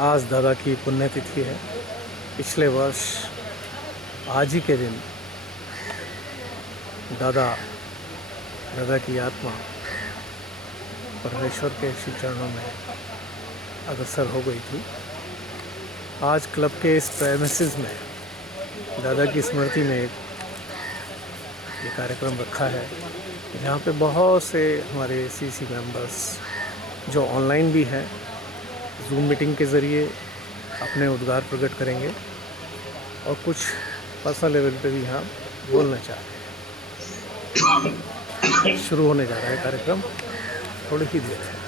आज दादा की पुण्यतिथि है। पिछले वर्ष आज ही के दिन दादा की आत्मा परमेश्वर के श्री चरणों में अग्रसर हो गई थी। आज क्लब के इस प्रेमिसेस में दादा की स्मृति में ये कार्यक्रम रखा है, जहाँ पे बहुत से हमारे सीसी मेंबर्स जो ऑनलाइन भी हैं, जूम मीटिंग के ज़रिए अपने उद्गार प्रकट करेंगे और कुछ पर्सनल लेवल पे भी यहाँ बोलना चाहते हैं। शुरू होने जा रहा है कार्यक्रम, थोड़ी ही देर है।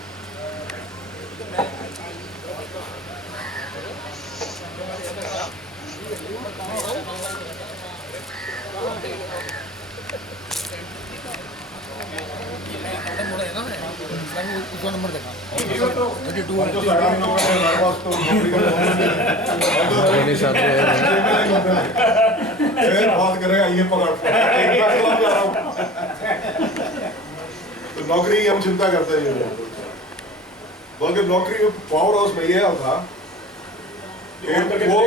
नंबर देखा बात करेगा ये पकड़ तो नौकरी हम चिंता करते हैं, बल्कि नौकरी में पावर हाउस में यह था कि वो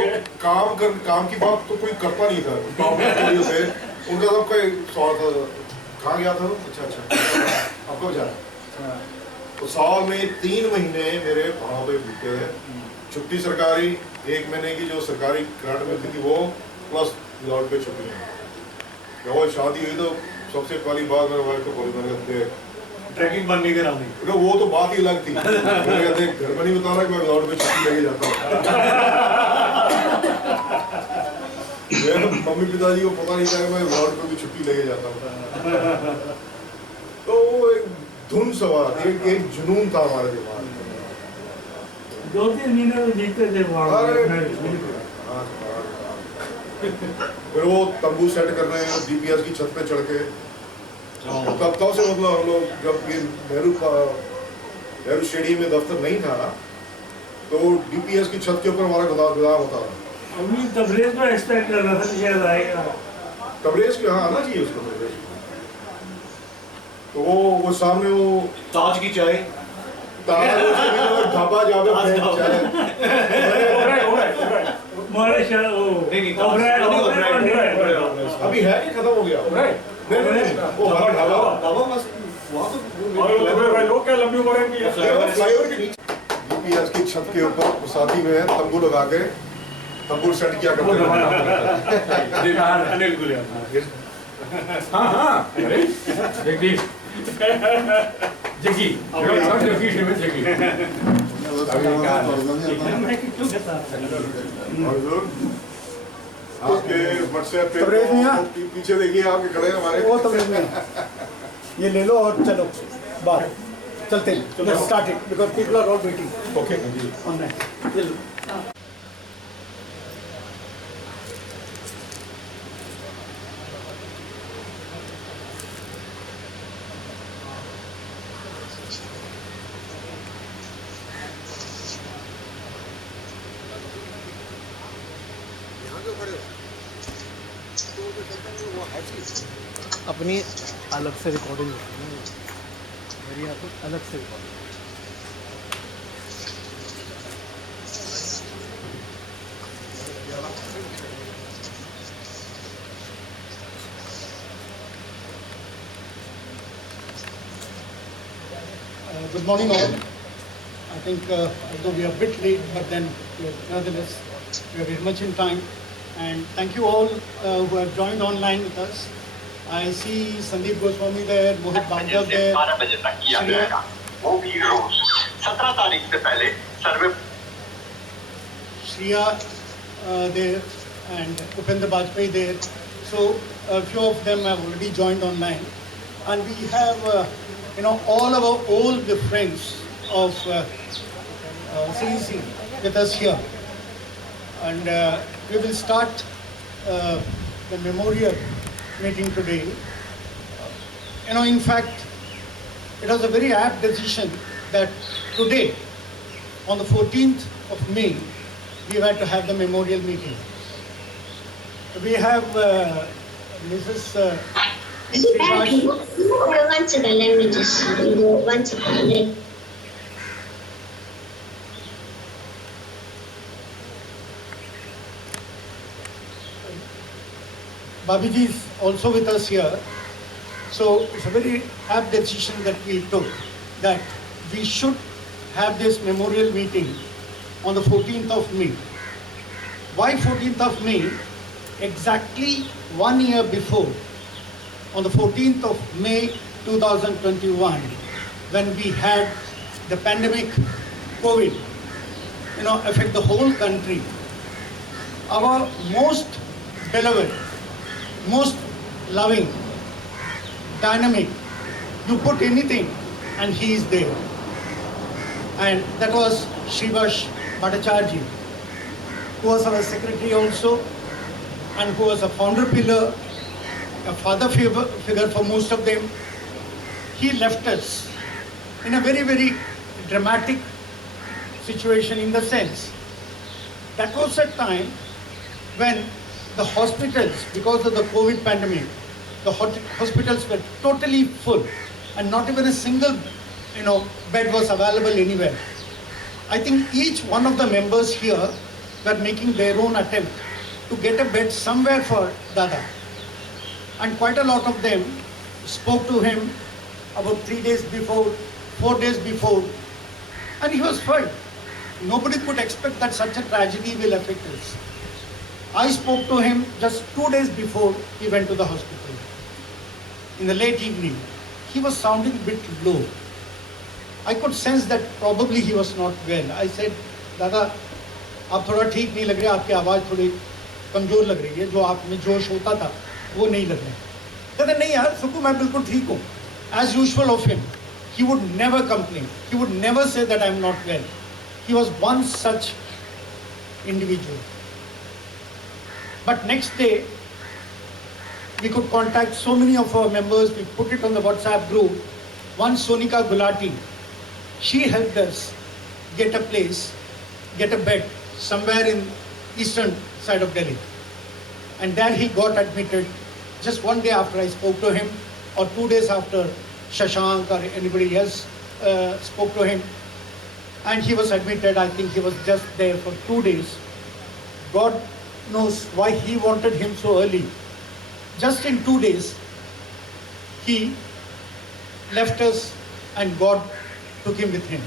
काम की बात तो कोई करता नहीं था। उनका सब कोई सवाल था, कहाँ गया था? अच्छा अब कब जा रहा? तो साल में 3 महीने मेरे वहाँ पे बीते हैं। छुट्टी सरकारी 1 महीने की जो सरकारी ग्रांट मिलती थी वो, प्लस विदाउट पे छुट्टी। जब वो शादी हुई तो सबसे पहली बात मेरे वाइफ को बोली, मैंने कहते ट्रैकिंग बनने के नाम नहीं, वो तो बात ही अलग थी। मैंने कहते घर में नहीं बताना कि मैं विदाउट पे छुट्टी लेके जाता हूँ। मम्मी पिताजी को पता नहीं था मैं विदाउट पे भी छुट्टी लेके जाता हूँ। तो वो एक धुन सवार, एक जुनून था हमारे दिमाग में। 2-3 महीने में जीते थे फिर वो तंबू सेट कर रहे हैं डीपीएस की छत पे चढ़ के। तब से मतलब हम लोग जब ये नेहरू स्टेडियम में दफ्तर नहीं था तो डीपीएस की छत के ऊपर हमारा गुदाम होता था। अभी तबरेज में एक्सपेक्ट कर रहा था कि शायद आएगा। तबरेज के यहाँ आना चाहिए उसको। तो वो सामने वो ताज की चाय, ढाबा जावे अभी है कि खत्म हो गया? नहीं, वो हमारा ढाबा बस वहाँ तो फ्लाईओवर के नीचे डीपीएस की छत के ऊपर साथी में तंबू लगा के तंबू सेट किया करते हैं। हाँ अरे जगदीश जगी आपके व्हाट्सएप पे पीछे देखिए आपके खड़े हमारे वो तबरेज में ये ले लो और चलो बाहर चलते हैं। Let's start it because people are all waiting. Okay online अपनी अलग से रिकॉर्डिंग मेरी यहाँ तो अलग से recording. Good morning all. I think although we are a bit late, but then nevertheless we are very much in time. And thank you all who have joined online with us. I see Sandeep Goswami there, Mohit Bhagwat there, 12 बजे तक किया जाएगा, वो भी रोज 17 तारीख से पहले सर्वे Shriya there, and Upendra Bajpayee there. So a few of them have already joined online, and we have all our old friends of CEC with us here, and we will start the memorial meeting today. In fact, it was a very apt decision that today, on the 14th of May, we had to have the memorial meeting. We have Mrs. Okay, one second, let me just go. 1 second. Babiji is also with us here. So it's a very apt decision that we took, that we should have this memorial meeting on the 14th of May. Why 14th of May? Exactly 1 year before, on the 14th of May 2021, when we had the pandemic COVID, affect the whole country, our most beloved, most loving, dynamic, you put anything and he is there. And that was Srivash Bhattacharya, who was our secretary also, and who was a founder pillar, a father figure for most of them. He left us in a very, very dramatic situation, in the sense that was a time when the hospitals, because of the COVID pandemic, the hospitals were totally full and not even a single bed was available anywhere. I think each one of the members here were making their own attempt to get a bed somewhere for Dada. And quite a lot of them spoke to him about 3 days before, 4 days before, and he was fine. Nobody could expect that such a tragedy will affect us. I spoke to him just 2 days before he went to the hospital. In the late evening, he was sounding a bit low. I could sense that probably he was not well. I said, Dada, आप थोड़ा ठीक नहीं लग रहे, आपकी आवाज़ थोड़ी कमज़ोर लग रही है, जो आप में जोश होता था वो नहीं लग रहा है. कहते नहीं यार सुकू, मैं बिल्कुल ठीक हूँ. As usual of him, he would never complain. He would never say that I am not well. He was one such individual. But next day, we could contact so many of our members. We put it on the WhatsApp group. One Sonika Gulati, she helped us get a place, get a bed somewhere in eastern side of Delhi. And there he got admitted just 1 day after I spoke to him, or 2 days after Shashank or anybody else spoke to him. And he was admitted. I think he was just there for 2 days. God knows why he wanted him so early. Just in 2 days, he left us and God took him with him.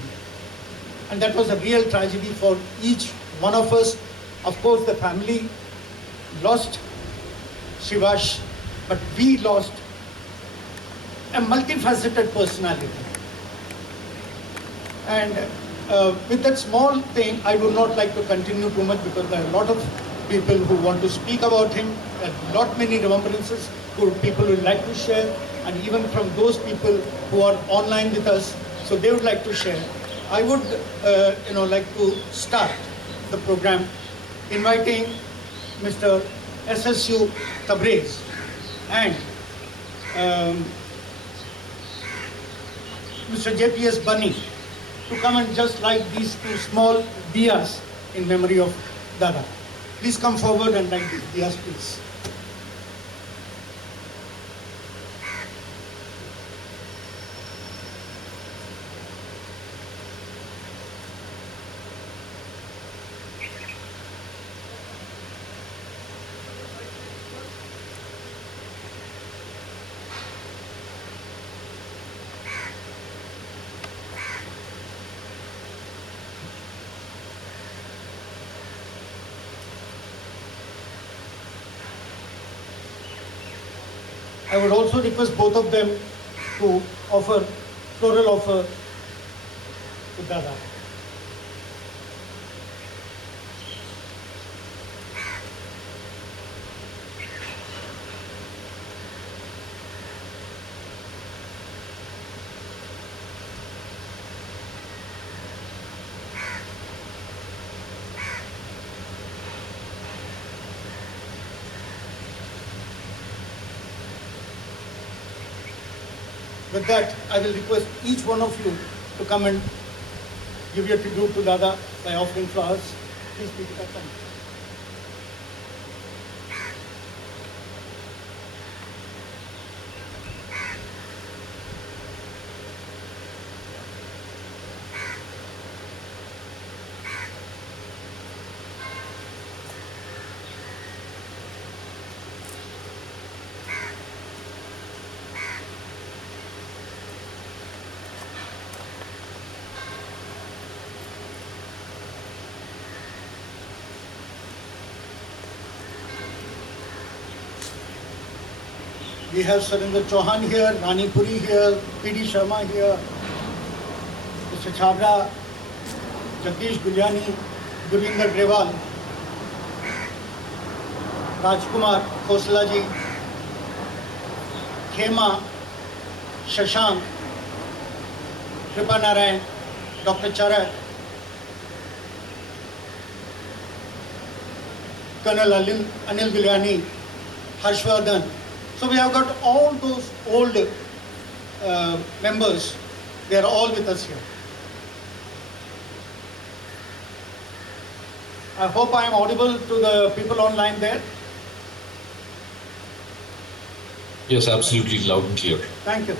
And that was a real tragedy for each one of us. Of course, the family lost Srivash, but we lost a multifaceted personality. And with that small thing, I would not like to continue too much, because there are a lot of people who want to speak about him, and not many remembrances people would like to share, and even from those people who are online with us, so they would like to share. I would like to start the program inviting Mr. SSU Tabriz and Mr. JPS Bunny to come and just light these two small diyas in memory of Dada. Please come forward and light these diyas, please. I would also request both of them to offer floral offer to Dada. With that, I will request each one of you to come and give your tribute to Dada by offering flowers. Please pick it up. We have Surinder Chauhan here, Rani Puri here, P.D. Sharma here, Mr. Chabra, Jagdish Gulyani, Gurinder Grewal, Rajkumar Khosla ji, Khema, Shashank, Kripa Narayan, Dr. Charak, Colonel Anil Gulyani, Harshvardhan. So we have got all those old members. They are all with us here. I hope I am audible to the people online there. Yes, absolutely loud and clear. Thank you.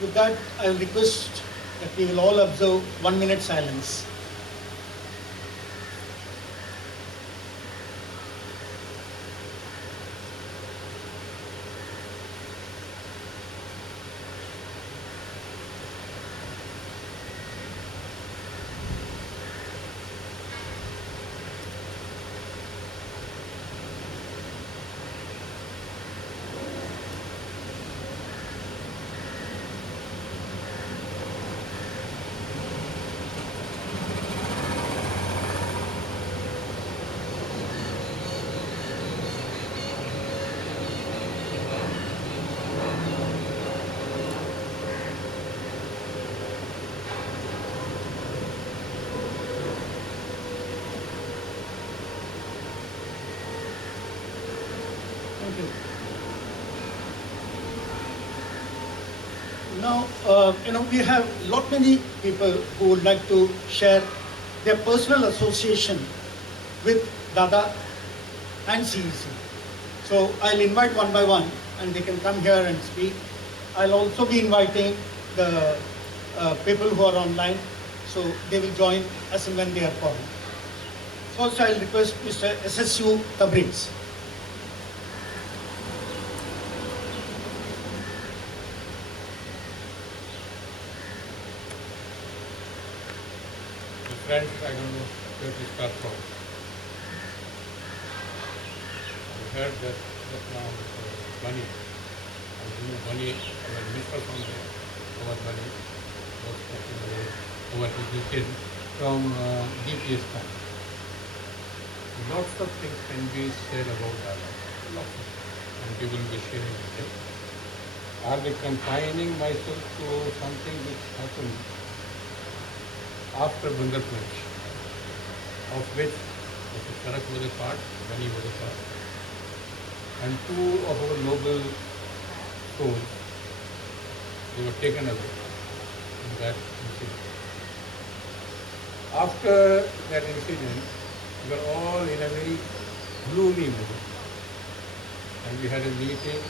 With that, I will request that we will all observe 1 minute silence. Thank you. Now, we have lot many people who would like to share their personal association with Dada and CEC. So I'll invite one by one and they can come here and speak. I'll also be inviting the people who are online, so they will join as and when they are called. First, I'll request Mr. SSU Tabriz. Friends, I don't know where to start from. We heard that now Bunny, Bunny, our minister from there, our Bunny, was taking away our education from DPS time. Lots of things can be said about that. Lots of things. And we will be sharing with them. Are they confining myself to something which happened after Bandar Punch, of which Mr. Charak was a part, Bunny was a part, and two of our noble souls, they were taken away in that incident. After that incident, we were all in a very gloomy mood, and we had a meeting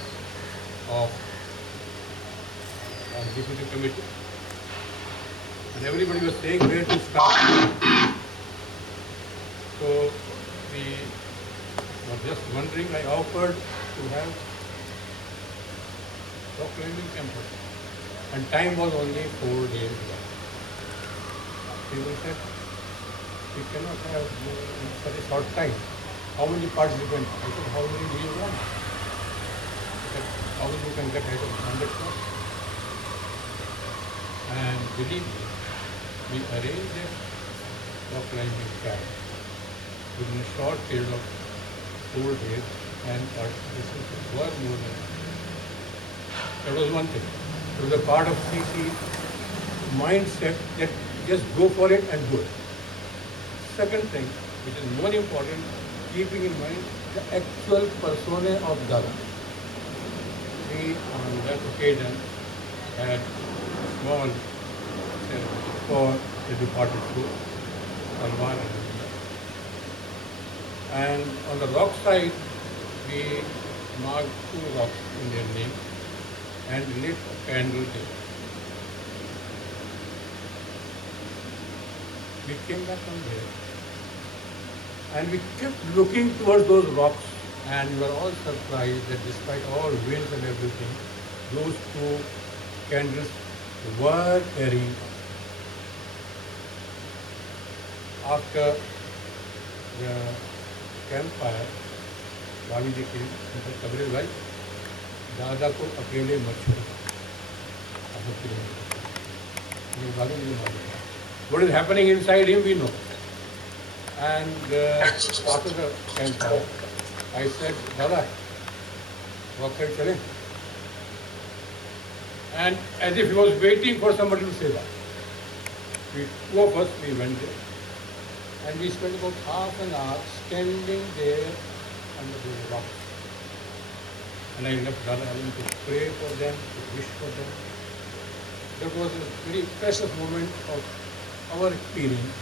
of executive committee. And everybody was saying where to start. So we were just wondering, I offered to have rock climbing campus. And time was only 4 days left. People said, we cannot have such a short time. How many participants? I said, how many do you want? I said, how many you can get out of 100 plus? And believe me, we arranged a rock climbing camp within a short period of 4 days, and participants were more than that. That was one thing. It was a part of CC mindset that just go for it and do it. Second thing, which is more important, keeping in mind the actual persona of Dada. We on that occasion had small ceremony for the departed soul, Salman and Amina. And on the rock side, we marked 2 rocks in their name and lit a candle there. We came back from there and we kept looking towards those rocks, and we were all surprised that despite all winds and everything, those 2 candles were carrying on. After the campfire, Bhavi ji came and said, Tabrez bhai, Dada ko akele mat chhod. What is happening inside him, we know. And after the campfire, I said, Dada, walk side chale. And as if he was waiting for somebody to say that. We 2 of us, we went there. And we spent about half an hour standing there under the rocks. And I left Dada Alam to pray for them, to wish for them. That was a very precious moment of our experience.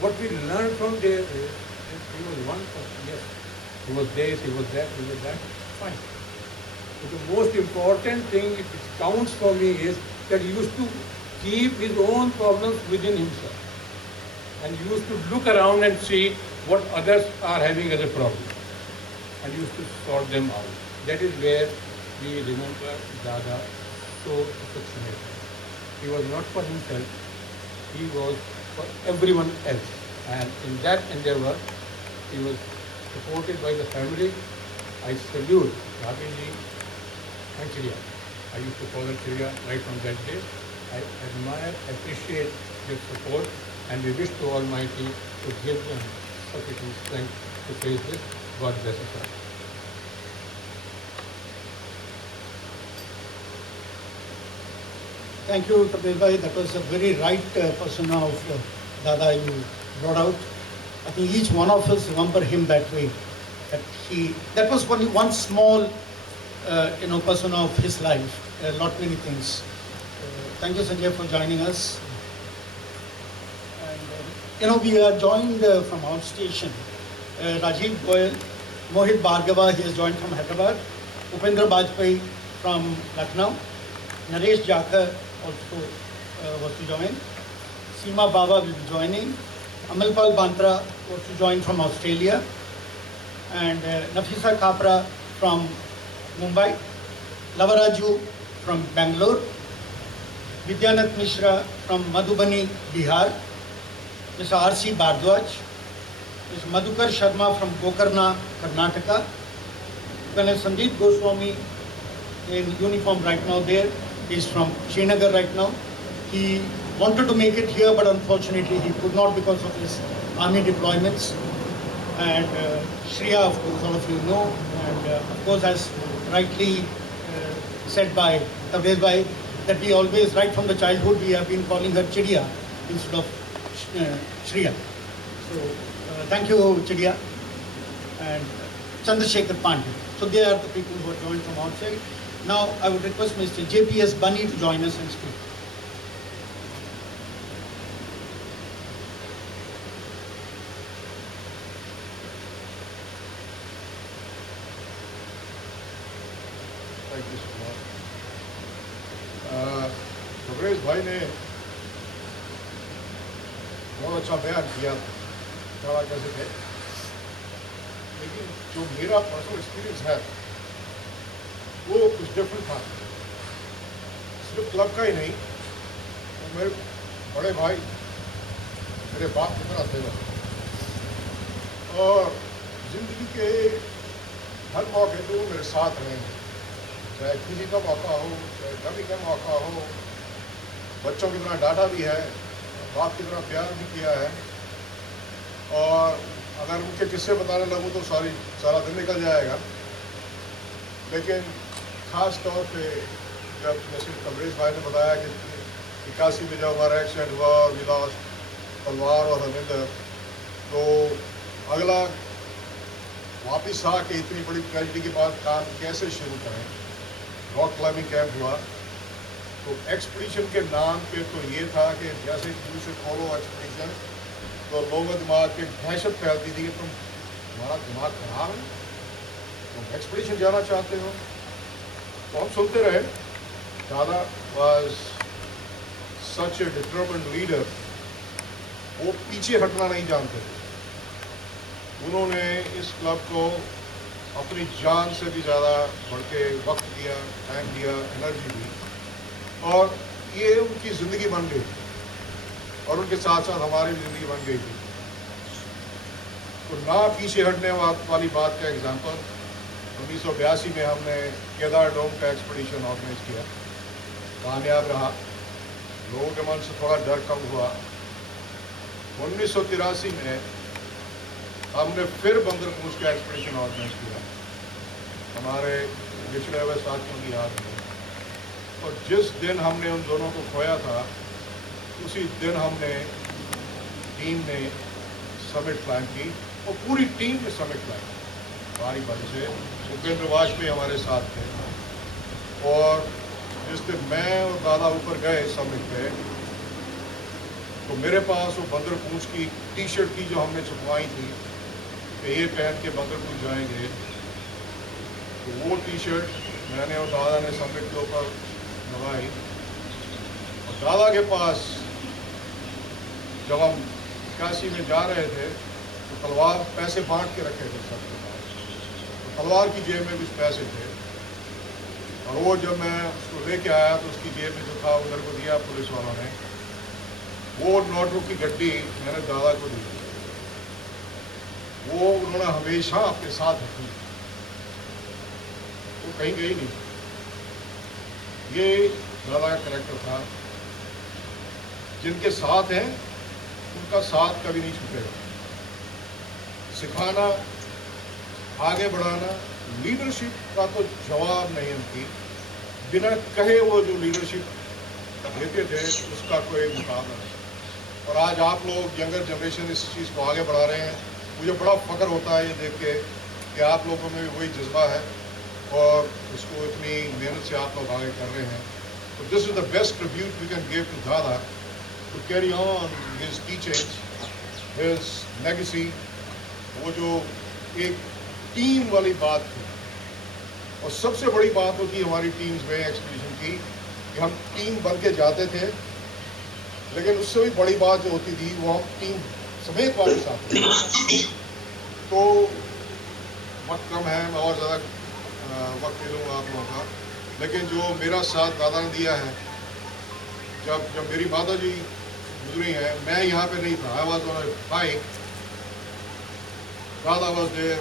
What we learned from there is that he was one person. Yes, he was this, he was that, he was that. Fine. But the most important thing which counts for me is that he used to keep his own problems within himself. And he used to look around and see what others are having as a problem. And used to sort them out. That is where we remember Dada so affectionately. He was not for himself, he was for everyone else. And in that endeavor, he was supported by the family. I salute Bhabiji and Chiriya. I used to call her Chiriya right from that day. I admire, appreciate their support, and we wish to Almighty to give them sufficient strength to face this. God bless us all. Thank you, Tabrez bhai. That was a very right persona of Dada you brought out. I think each one of us remember him that way. That was only one small, persona of his life. Not many things. Thank you, Sanjay, for joining us. And we are joined from outstation. Rajiv Goyal, Mohit Bhargava, he has joined from Hyderabad. Upendra Bajpai from Lucknow. Naresh Jakar also was to join. Seema Baba will be joining. Amalpal Bantra was to join from Australia. And Nafisa Kapra from Mumbai. Lavaraju from Bangalore. Vidyanath Mishra from Madhubani, Bihar. Mr. R.C. Bardwaj. Mr. Madhukar Sharma from Gokarna, Karnataka. Colonel Sandeep Goswami in uniform right now there. He's from Srinagar right now. He wanted to make it here, but unfortunately he could not because of his army deployments. And Shriya, of course, all of you know. And of course, as rightly said by Tabrez bhai, that we always, right from the childhood, we have been calling her Chidiya instead of Shriya. So thank you, Chidiya. And Chandrasekhar Pandey. So they are the people who are joined from outside. Now I would request Mr. JPS Bunny to join us and speak. Thank you so much. Tabrez भाई ने बहुत अच्छा बयान किया दादा कैसे थे, लेकिन जो मेरा पर्सनल एक्सपीरियंस है वो कुछ डिफरेंट था। सिर्फ क्लब का ही नहीं, तो मेरे बड़े भाई मेरे बाप की तरह थे और जिंदगी के हर मौके पे वो मेरे साथ रहे हैं, चाहे खुशी का मौका हो, चाहे कभी का मौका हो। बच्चों की तरह डांटा भी है, बाप की तरह प्यार भी किया है। और अगर उनके किस्से बताने लगूँ तो सारा दिन निकल जाएगा। लेकिन ख़ास तौर पे जब जैसे तबरेज़ भाई ने बताया कि 81 में जब हमारा एक्सीडेंट हुआ और वी लॉस्ट तलवार और हमिंदर, तो अगला वापस आके इतनी बड़ी ट्रेजेडी के बाद काम कैसे शुरू करें। रॉक क्लाइंबिंग कैंप हुआ तो एक्सपीडिशन के नाम पे तो ये था कि जैसे शुरू से खोलो एक्सपीडिशन तो लोगों दिमाग के दहशत फैलती थी कि तुम्हारा दिमाग खराब है, तुम एक्सपीडिशन जाना चाहते हो। तो हम सुनते रहे। दादा was such A determined leader, वो पीछे हटना नहीं जानते थे। उन्होंने इस क्लब को अपनी जान से भी ज़्यादा बढ़ के वक्त दिया, टाइम दिया, एनर्जी दी, और ये उनकी ज़िंदगी बन गई और उनके साथ साथ हमारी भी ज़िंदगी बन गई थी। तो ना पीछे हटने वाली बात का एग्जाम्पल 1982 में हमने केदार डोम का एक्सपीडिशन ऑर्गेनाइज किया, कामयाब रहा, लोगों के मन से थोड़ा डर कम हुआ। 1983 में हमने फिर बंदरपूंछ का एक्सपीडिशन ऑर्गेनाइज किया, हमारे पिछड़े हुए साथियों की याद में। और जिस दिन हमने उन दोनों को खोया था उसी दिन हमने टीम ने समिट क्लाइंब की, और पूरी टीम ने समिट क्लाइंब हमारी वजह से। उपेंद्र वाजपेयी हमारे साथ थे, और जिस दिन मैं और दादा ऊपर गए समिट पे तो मेरे पास वो बंदरपूंछ की टी शर्ट की जो हमने छपवाई थी कि ये पहन के बंदरपूंछ जाएंगे, तो वो टी शर्ट मैंने और दादा ने समिट के ऊपर लगाई। और दादा के पास जब हम काशी में जा रहे थे तो तलवार पैसे बांट के रखे थे सबके पास, तो तलवार की जेब में कुछ पैसे थे, और वो जब मैं उसको लेके आया तो उसकी जेब में जो था उधर को दिया पुलिस वालों ने। वो नोटों की गड्डी मैंने दादा को दी, वो उन्होंने हमेशा अपने साथ रखी, वो कहीं गई नहीं। ये दादा का करैक्टर था, जिनके साथ हैं उनका साथ कभी नहीं छूटेगा। सिखाना, आगे बढ़ाना, लीडरशिप का तो जवाब नहीं उनकी, बिना कहे वो जो लीडरशिप देते थे उसका कोई मुकाबला नहीं। और आज आप लोग यंगर जनरेशन इस चीज़ को आगे बढ़ा रहे हैं, मुझे बड़ा फ़ख्र होता है ये देख के कि आप लोगों में भी वही जज्बा है और इसको इतनी मेहनत से आप लोग आगे कर रहे हैं। तो this is the best tribute we can give to दादा to carry on his teachings, his legacy. वो जो एक टीम वाली बात थी, और सबसे बड़ी बात होती है हमारी टीम्स में एक्सपीडिशन की कि हम टीम बन के जाते थे, लेकिन उससे भी बड़ी बात जो होती थी वो हम टीम समेत वापस आते थे। तो वक्त कम है, मैं और ज़्यादा वक्त ले लूँगा आप लोगों का, लेकिन जो मेरा साथ दादा ने दिया है, जब मेरी माता जी गुजरी है, मैं यहाँ पे नहीं था, I was on a bike, दादा was there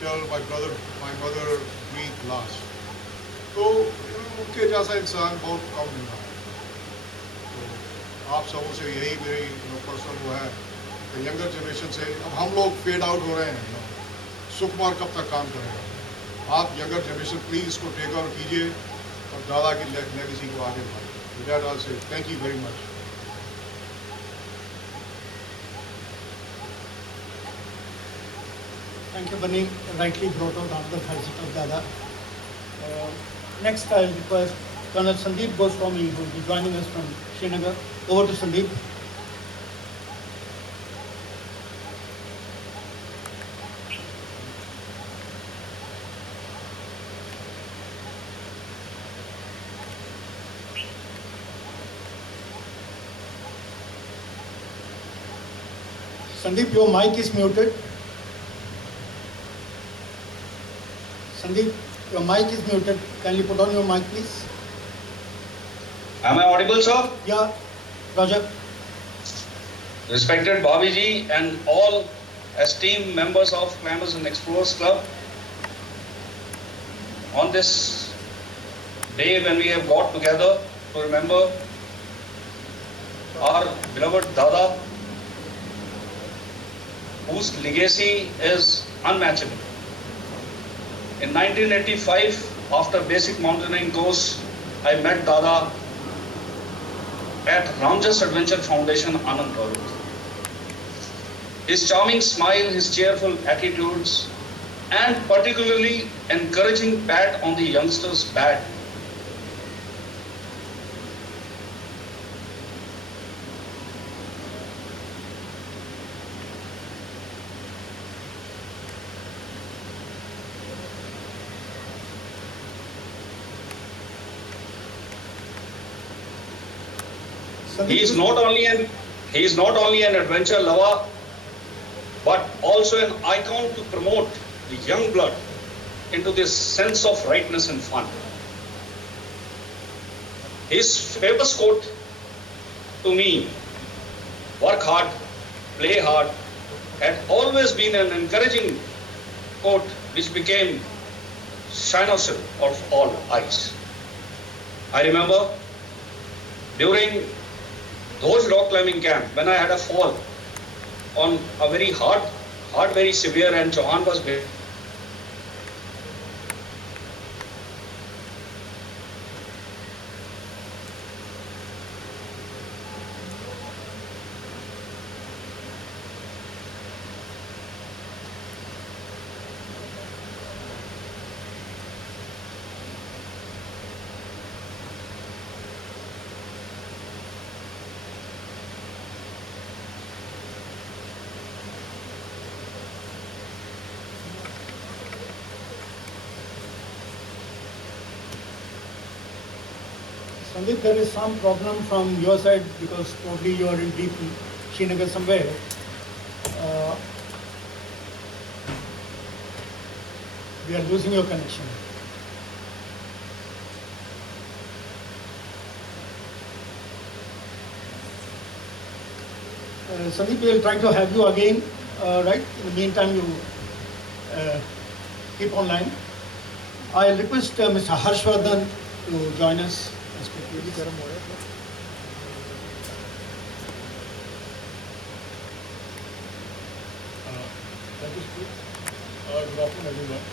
till my mother breathe last. तो उनके जैसा इंसान बहुत कम मिला है। तो आप सबों से यही मेरी पर्सनल वो है कि यंगर जनरेशन से अब हम लोग फेड आउट हो रहे हैं, सुकुमार कब तक काम करेगा। आप यंगर जनरेशन प्लीज़ इसको टेक ओवर कीजिए और दादा की लेगेसी को आगे बढ़ाइए। से thank you very much. Thank you, Bunny. Rightly brought out another facet of Dada. Next, I will request Colonel Sandeep Goswami, who will be joining us from Srinagar. Over to Sandeep. Sandeep, your mic is muted. Sandeep, your mic is muted. Kindly put on your mic, please. Am I audible, sir? Yeah, Roger. Respected Bobby ji and all esteemed members of Climbers and Explorers Club, on this day when we have got together to remember our beloved Dada, whose legacy is unmatchable. In 1985, after basic mountaineering course, I met Dada at Ramjas Adventure Foundation, Anand Road. His charming smile, his cheerful attitudes, and particularly encouraging pat on the youngsters' bat. He is not only an adventure lover, but also an icon to promote the young blood into this sense of rightness and fun. His famous quote to me, "Work hard, play hard," had always been an encouraging quote which became cynosure of all eyes. I remember during those rock climbing camp when I had a fall on a very hard, very severe, and Chauhan was very Sandeep, there is some problem from your side because probably you are in deep Srinagar somewhere. We are losing your connection. Sandeep, we will try to have you again, right? In the meantime, you keep online. I request Mr. Harshvardhan to join us. Thank you, Steve. Good afternoon, everyone.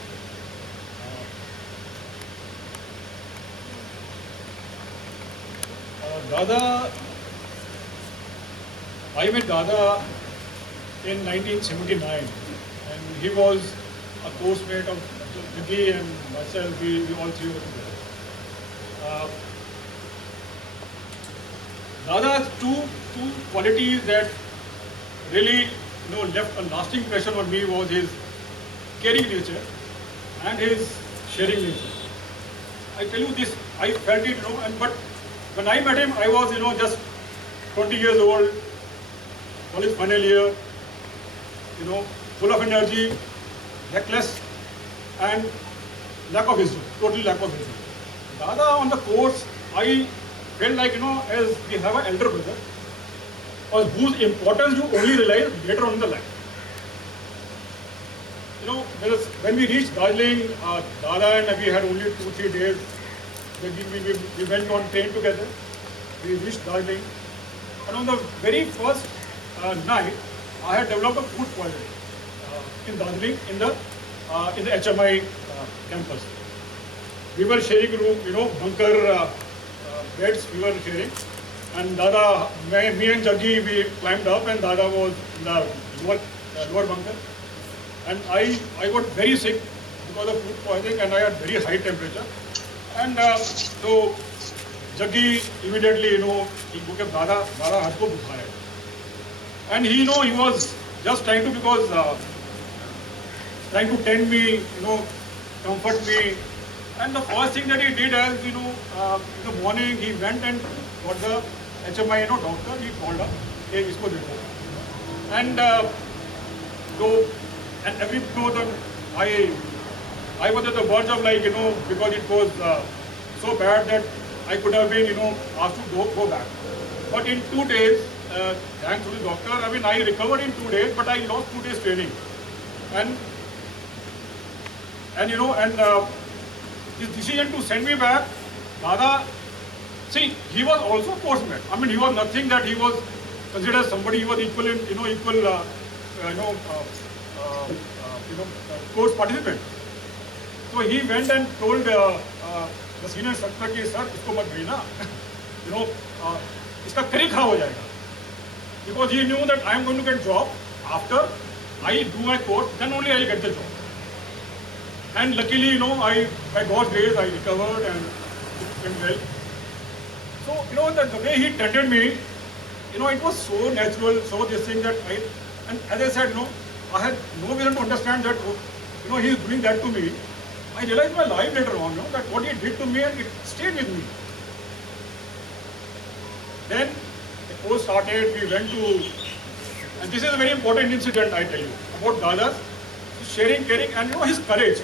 Dada, I met Dada in 1979, and he was a course mate of Vicky and myself. We all three were together. Dada has two qualities that really left a lasting impression on me. Was his caring nature and his sharing nature. I tell you this, I felt it, but when I met him, I was, just 20 years old, college final year, full of energy, reckless, and lack of wisdom, total lack of wisdom. Dada on the course, I felt like, as we have an elder brother, or whose importance you only realize later on in the life. When we reached Darjeeling, Dada and we had only 2-3 days. We went on train together. We reached Darjeeling, and on the very first night, I had developed a food poisoning in Darjeeling in the HMI campus. We were sharing room, bunker beds we were sharing, and Dada, me and Jaggi, we climbed up, and Dada was in the lower bunker, and I got very sick because of food poisoning, and I had very high temperature. And so Jaggi immediately, he took up Dada hatko bukhar hai. And he was just trying to, because trying to tend me, comfort me. And the first thing that he did is, in the morning he went and got the HMI, doctor. He called up, hey, isko dekho. And and every I was at the verge of because it was so bad that I could have been, asked to go back. But in 2 days, thanks to the doctor, I recovered in 2 days, but I lost 2 days training. And his decision to send me back, Dada, see, he was also course mate. He was nothing that he was considered somebody. He was equal in, course participant. So he went and told the senior instructor कि sir इसको मत भेजना, इसका करी खराब हो जाएगा. Because he knew that I am going to get job after I do my course, then only I will get the job. And luckily, by God's grace, I recovered and it went well. So, the way he tended me, it was so natural, so this thing that and as I said, I had no reason to understand that, he is doing that to me. I realized my life later on, that what he did to me and it stayed with me. Then the course started, we went to, and this is a very important incident I tell you, about Dada's sharing, caring and his courage.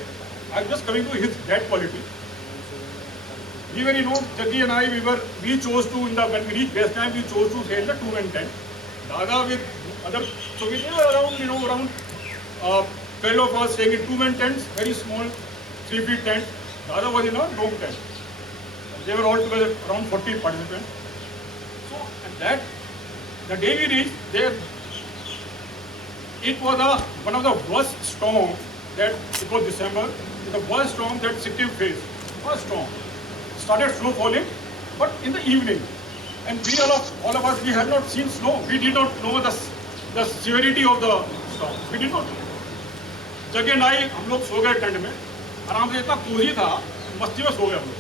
I'm just coming to his that quality. We were, Jaggi and I, we chose to, when we reached base camp, we chose to stay in the 2-man tent. Dada with other, so we were around 12 of us staying in 2-man tents, very small, 3-feet tents. Dada was in a dome tent. They were all together around 40 participants. So, and the day we reached there, it was one of the worst storms that, it was December, the worst storm that Sikkim faced. Worst storm. Started snow falling, but in the evening. And we all of us, we had not seen snow. We did not know the severity of the storm. We did not. Jaggi and I, हम लोग सो गए tent में. आराम से इतना कोहरी था, मस्ती में सो गए हम लोग.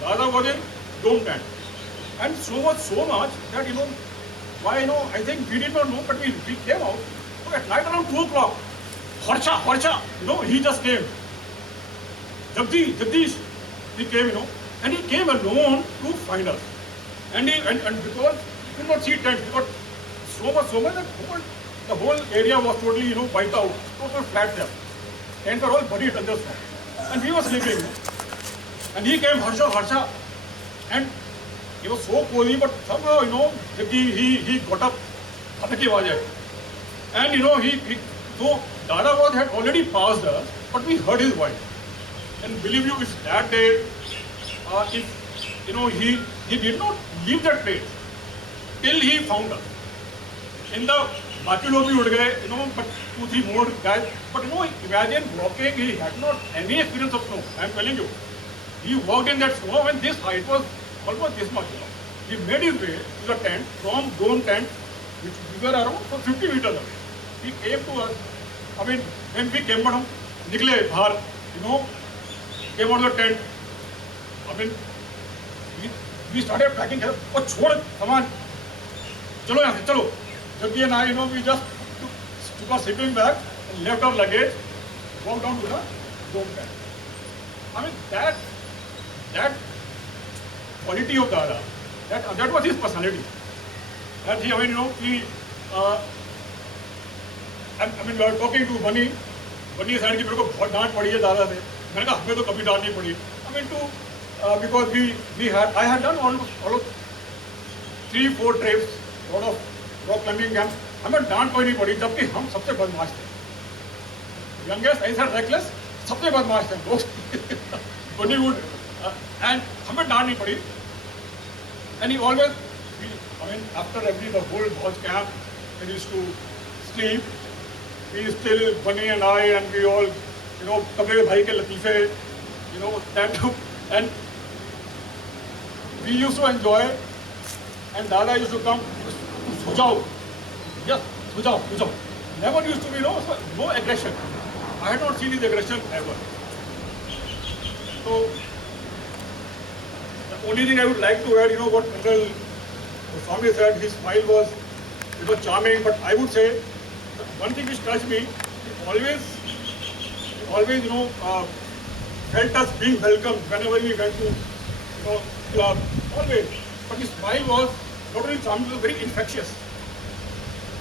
Dada was in dome tent. And snow was so much that, why, I think we did not know, but we came out. So at night around 2 o'clock, Harsha, he just came. Jagdish, he came, and he came alone to find us. And because he could not see tents, because snow was so much that the whole area was totally, wiped out, total flat there. Tents were all buried under snow. And we were sleeping. And he came, Harsha, and he was so cozy, but somehow, he got up, and so Dada had already passed us, but we heard his voice. And believe you, it's that day, he did not leave that place till he found us. In the Baki log bhi ud gaye, but 2-3 more guys. But imagine walking, he had not any experience of snow. I am telling you. He walked in that snow when this height was almost this much. He made his way to the tent from dome tent, which we were around 50 meters away. He came to us. I mean, when we came out, nikle bahar, came out of the tent. I mean, we started packing here. Oh, chhod, come on. Chalo yahan se, chalo. Jaggi and I, we just took our sleeping bag and left our luggage, walked down to the dome tent. I mean, that quality of Dada, that was his personality. And he, we were talking to Bunny. Bunny said कि मेरे को बहुत डांट पड़ी है दादा से. मैंने कहा हमें तो कभी डांट नहीं पड़ी. Because I had done almost 3-4 trips out of rock climbing camp. हमें डांट कोई नहीं पड़ी, जबकि हम सबसे बदमाश थे. Youngest, I said reckless, सबसे बदमाश थे. Bunny would, and हमें डांट नहीं पड़ी. And he always, after the whole Bhoj camp, we used to sleep. We still, Bunny and I, and we all, Kabir bhai ke latife, that, and we used to enjoy it. And Dada used to come, Sujao. Yes, Sujao. Never used to be, no aggression. I had not seen his aggression ever. So, the only thing I would like to add, what Uncle Swami said, his smile was charming, but I would say, one thing which touched me, he always, felt us being welcomed whenever we went to, club, always. But his smile was not only charming, it was very infectious.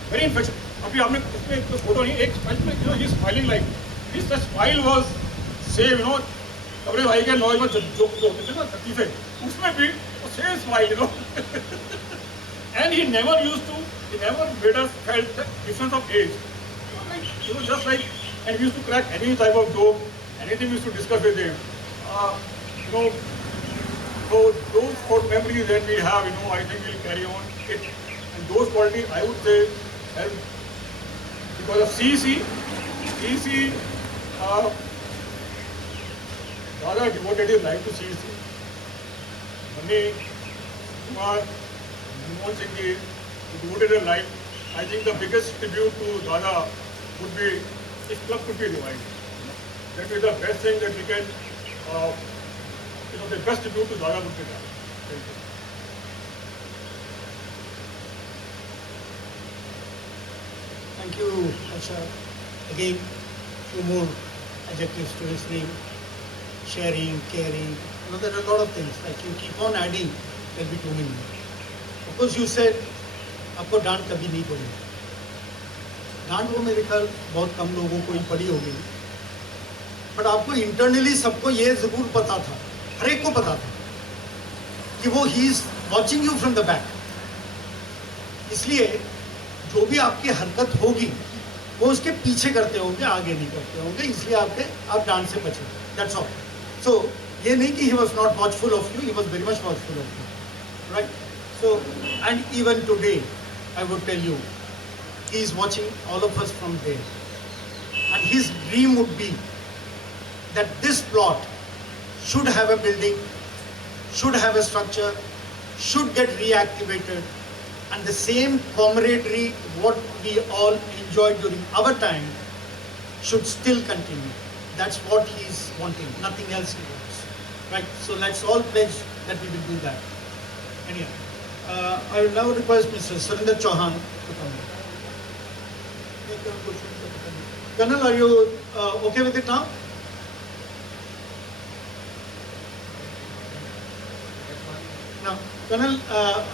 Very infectious. अभी आपने इसमें तो photo नहीं एक smile में he's smiling like his smile was same कबरे भाई के noise में जो होते थे ना लतीफे उसमें भी same smile and he never made us felt the difference of age just like and we used to crack any type of joke anything we used to discuss with him so those core memories that we have I think we'll carry on it and those qualities I would say because of CEC, Dada devoted his life to CEC. Mani, Kumar, Manmohan Singh ji devoted his life. I think the biggest tribute to Dada would be, this club could be revived. that is the best thing that we can, the best tribute to Dada would be done. Thank you. Thank you, Asha. Again, few more adjectives to his name. Sharing, caring. There are a lot of things. Like you keep on adding, there'll be too many. Of course, you said, आपको डांट कभी नहीं पड़ी. डांट वो मेरे ख्याल बहुत कम लोगों को ही पड़ी होगी. बट आपको इंटरनली सबको ये जरूर पता था, हर एक को पता था कि वो he is watching you from the back. इसलिए जो भी आपकी हरकत होगी वो उसके पीछे करते होंगे, आगे नहीं करते होंगे. इसलिए आप डांट से बचे. That's all. सो ये नहीं कि he was not watchful of you, he was very much watchful of you, right? So and even today I would tell you, he is watching all of us from there. And his dream would be that this plot should have a building, should have a structure, should get reactivated, and the same camaraderie what we all enjoyed during our time should still continue. That's what he is wanting, nothing else he wants. Right? So let's all pledge that we will do that. Anyhow. I will now request Mr. Surinder Chauhan to come in. Colonel, are you okay with it now? Now, Colonel,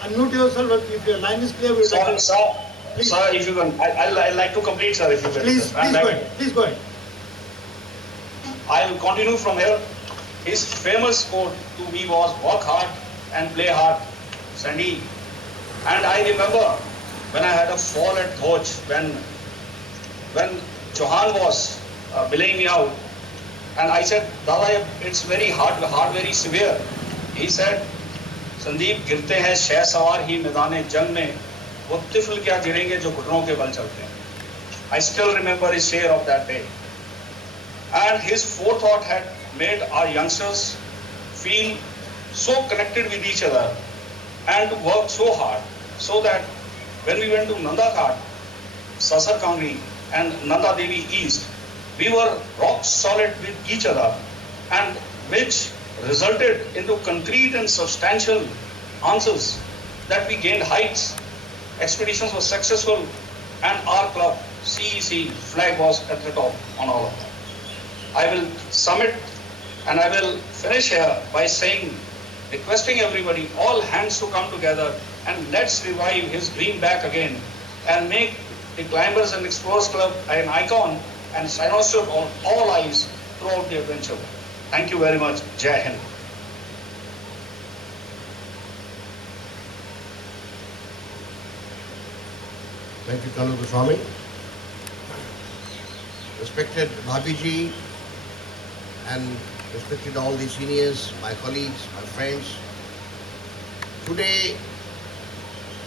unmute yourself. If your line is clear, we'll Sir, if you can, I'd like to complete, sir, if you can. Please go ahead. Please go ahead. I will continue from here. His famous quote to me was, work hard and play hard, Sandy. And I remember when I had a fall at Dhoj, when Chauhan was belaying me out, and I said, Dada, it's very hard, very severe. He said, Sandeep, गिरते हैं शह सवार ही मैदाने जंग में, वो तिफल क्या गिरेंगे जो घुटनों के बल चलते हैं. I still remember his share of that day. And his forethought had made our youngsters feel so connected with each other and to work so hard, so that when we went to Nanda Ghat, Sasar Kangri and Nanda Devi East, we were rock solid with each other, and which resulted into concrete and substantial answers that we gained heights. Expeditions were successful, and our club, CEC flag was at the top on all of them. I will sum it and I will finish here by saying, requesting everybody, all hands to come together, and let's revive his dream back again and make the Climbers and Explorers Club an icon and cynosure on all eyes throughout the adventure. Thank you very much. Jai Hind. Thank you, Colonel Goswami. Respected Bhabiji and respected all the seniors, my colleagues, my friends. Today,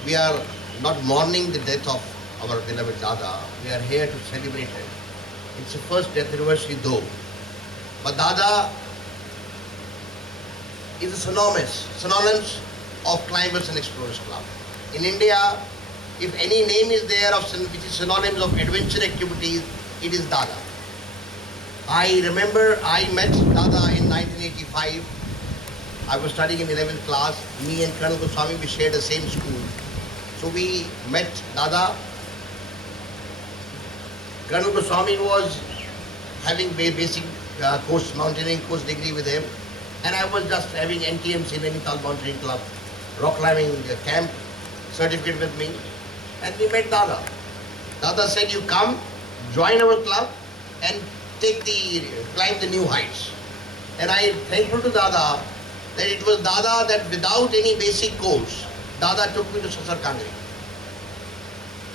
we are not mourning the death of our beloved Dada. We are here to celebrate it. It's the first death anniversary though. But Dada is a synonymous of Climbers and Explorers Club. In India, if any name is there which is synonymous of adventure activities, it is Dada. I remember I met Dada in 1985. I was studying in 11th class. Me and Colonel Goswami, we shared the same school. So we met Dada. Colonel Goswami was having basic course, mountaineering course degree with him. And I was just having NTMC in Nainital Mountaineering Club, rock climbing camp certificate with me. And we met Dada. Dada said, you come, join our club and climb the new heights. And I am thankful to Dada that it was Dada that without any basic course, Dada took me to Sasar Kangri.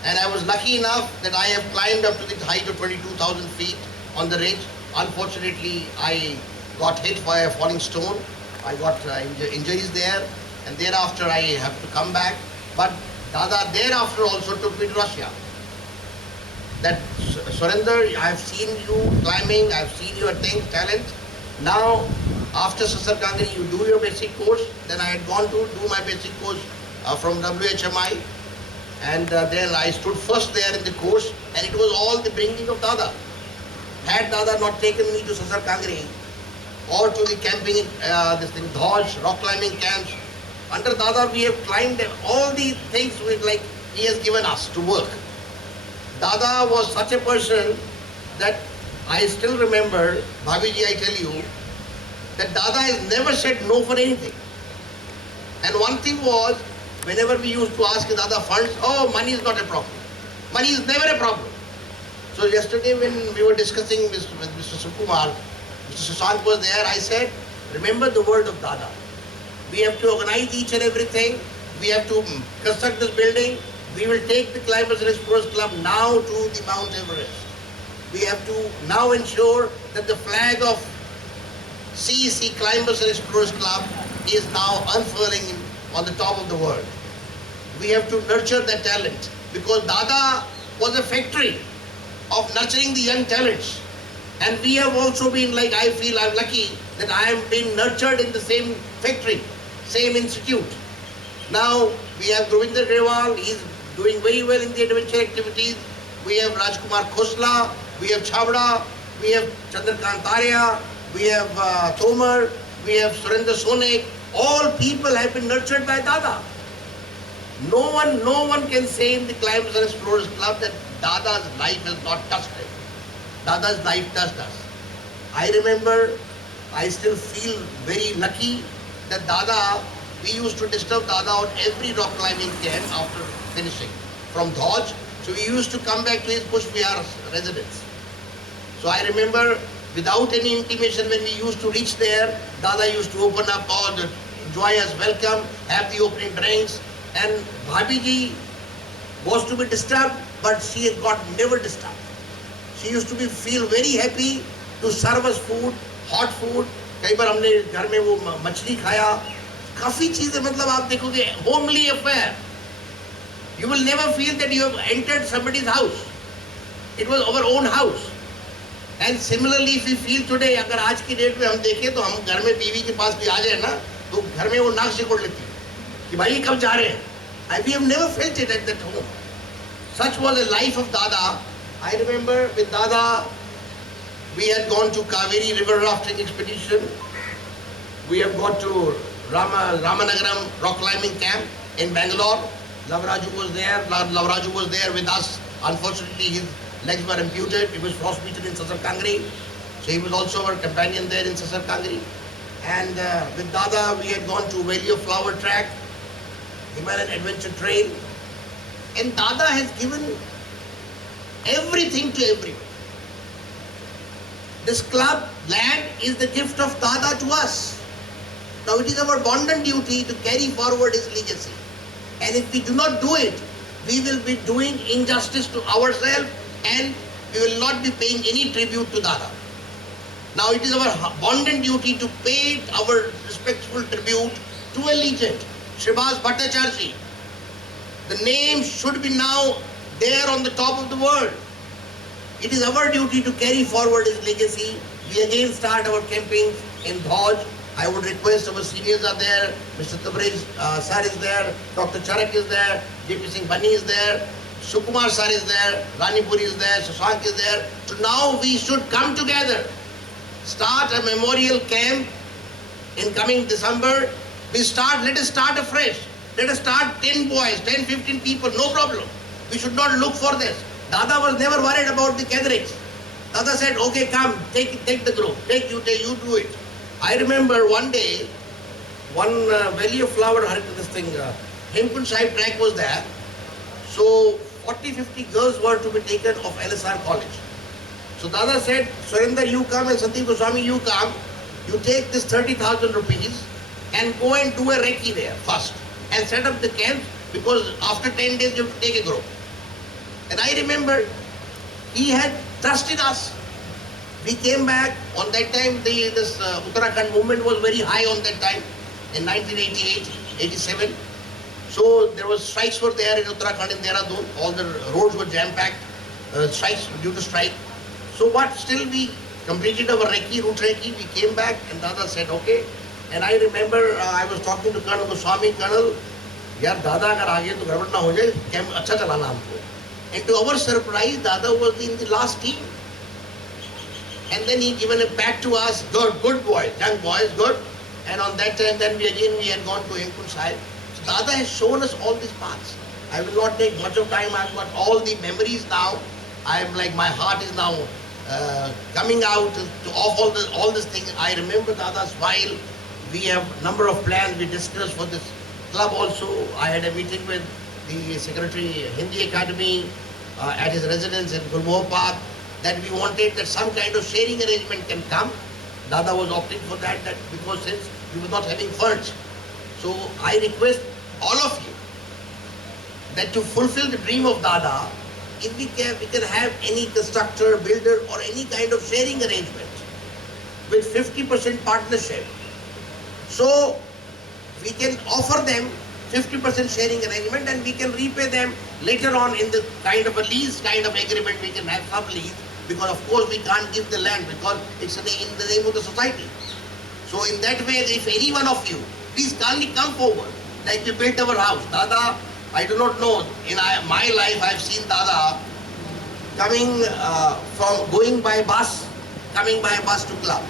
And I was lucky enough that I have climbed up to the height of 22,000 feet on the ridge. Unfortunately, I got hit by a falling stone. I got injuries there, and thereafter I have to come back. But Dada thereafter also took me to Russia. That Surinder, I have seen you climbing, I have seen your talent. Now, after Sasar Kangri, you do your basic course. Then I had gone to do my basic course from WHMI. And then I stood first there in the course, and it was all the bringing of Dada. had Dada not taken me to Sasar Kangri or to the camping, Dhoj, rock climbing camps, under Dada we have climbed all the things he has given us to work. Dada was such a person that I still remember, Bhabiji, I tell you, that Dada has never said no for anything. And one thing was, whenever we used to ask Dada funds, oh, money is not a problem. Money is never a problem. So yesterday when we were discussing with Mr. Sukumar, Mr. Shashank was there, I said, remember the word of Dada. We have to organize each and everything. We have to construct this building. We will take the Climbers and Explorers Club now to the Mount Everest. We have to now ensure that the flag of CEC Climbers and Explorers Club is now unfurling on the top of the world. We have to nurture that talent because Dada was a factory of nurturing the young talents. And we have also been, I feel I'm lucky that I am being nurtured in the same factory, same institute. Now we have Govinder Grewal, he's doing very well in the adventure activities. We have Rajkumar Khosla, we have Chavda, we have Chandrakant Arya, we have Tomar, we have Surendra Sonek. All people have been nurtured by Dada. No one can say in the Climbers and Explorers Club that Dada's life has not touched it. Dada's life touched us. I remember, I still feel very lucky that Dada, we used to disturb Dada on every rock climbing camp after finishing from Dhoj. So we used to come back to his Push Vihar residence. So I remember without any intimation when we used to reach there, Dada used to open up all the enjoy us, welcome, have the opening drinks. And Bhabiji was to be disturbed, but she got never disturbed. She used to feel very happy to serve us food, hot food. कई बार हमने घर में वो मछली खाया, काफी चीजें मतलब आप देखोगे homely affair. You will never feel that you have entered somebody's house. It was our own house. And similarly, if we feel today, अगर आज की डेट में हम देखें तो हम घर में बीवी के पास भी आ जाए ना, तो घर में वो नाक सिकोड़ लेती है कि भाई कब जा रहे हैं. We have never felt it at that home. Such was the life of Dada. I remember with Dada, we had gone to Kaveri river rafting expedition. We have gone to Ramanagaram rock climbing camp in Bangalore. Lavraju was there. Lavraju was there with us. Unfortunately, his legs were amputed. He was frostbitten in Sasar Kangri. So he was also our companion there in Sasar Kangri. And with Dada, we had gone to Valley of Flower Track, Himalayan Adventure Trail. And Dada has given everything to everyone. This club land is the gift of Dada to us. Now it is our bounden duty to carry forward his legacy. And if we do not do it, we will be doing injustice to ourselves and we will not be paying any tribute to Dada. Now it is our bounden duty to pay our respectful tribute to a legend, Shribas Bhattacharya. The name should be now there on the top of the world. It is our duty to carry forward his legacy. We again start our camping in Dhoj. I would request our seniors are there, Mr. Tabrez sir is there, Dr. Charak is there, JP Singh Bani is there, Sukumar sir is there, Rani Puri is there, Shashank is there. So now we should come together, start a memorial camp in coming December. Let us start afresh. Let us start 10 boys, 10, 15 people, no problem. We should not look for this. Dada was never worried about the gatherings. Dada said, okay, come, take the group, you do it. I remember one day, one Valley of Flower, Hemkund Sahib track was there. So 40, 50 girls were to be taken of LSR college. So Dada said, Surendra, you come, and Sandeep Goswami, you come, you take this 30,000 rupees and go and do a recce there first and set up the camp because after 10 days you have to take a group. And I remember he had trusted us. We came back. On that time, this Uttarakhand movement was very high on that time in 1988, 87. So there was strikes were there in Uttarakhand, in Dehradun. All the roads were jam-packed, strikes due to strike. So but still we completed our recce, route recce. We came back and Dada said, okay. And I remember I was talking to Colonel Goswami, Colonel, yaar Dada agar aage to garbad na ho jaye, camp acha chalana humko. And to our surprise, Dada was in the last team. And then he given a pat to us, good boys, young boys, good. And on that time, then we had gone to Hemkund Sahib. So Dada has shown us all these paths. I will not take much of time. I've got all the memories now. I'm like, my heart is now coming out of all this thing. I remember Dada's smile. We have number of plans we discussed for this club also. I had a meeting with the Secretary Hindi Academy at his residence in Gulmohar Park, that we wanted that some kind of sharing arrangement can come. Dada was opting for that because since we were not having funds. So I request all of you that to fulfill the dream of Dada, if we can have any constructor, builder or any kind of sharing arrangement with 50% partnership. So we can offer them 50% sharing arrangement and we can repay them later on in the kind of a lease kind of agreement. We can have some lease, because of course we can't give the land because it's in the name of the society. So in that way, if any one of you, please kindly come forward, like we built our house. Dada, I do not know, in my life I've seen Dada coming going by bus to club.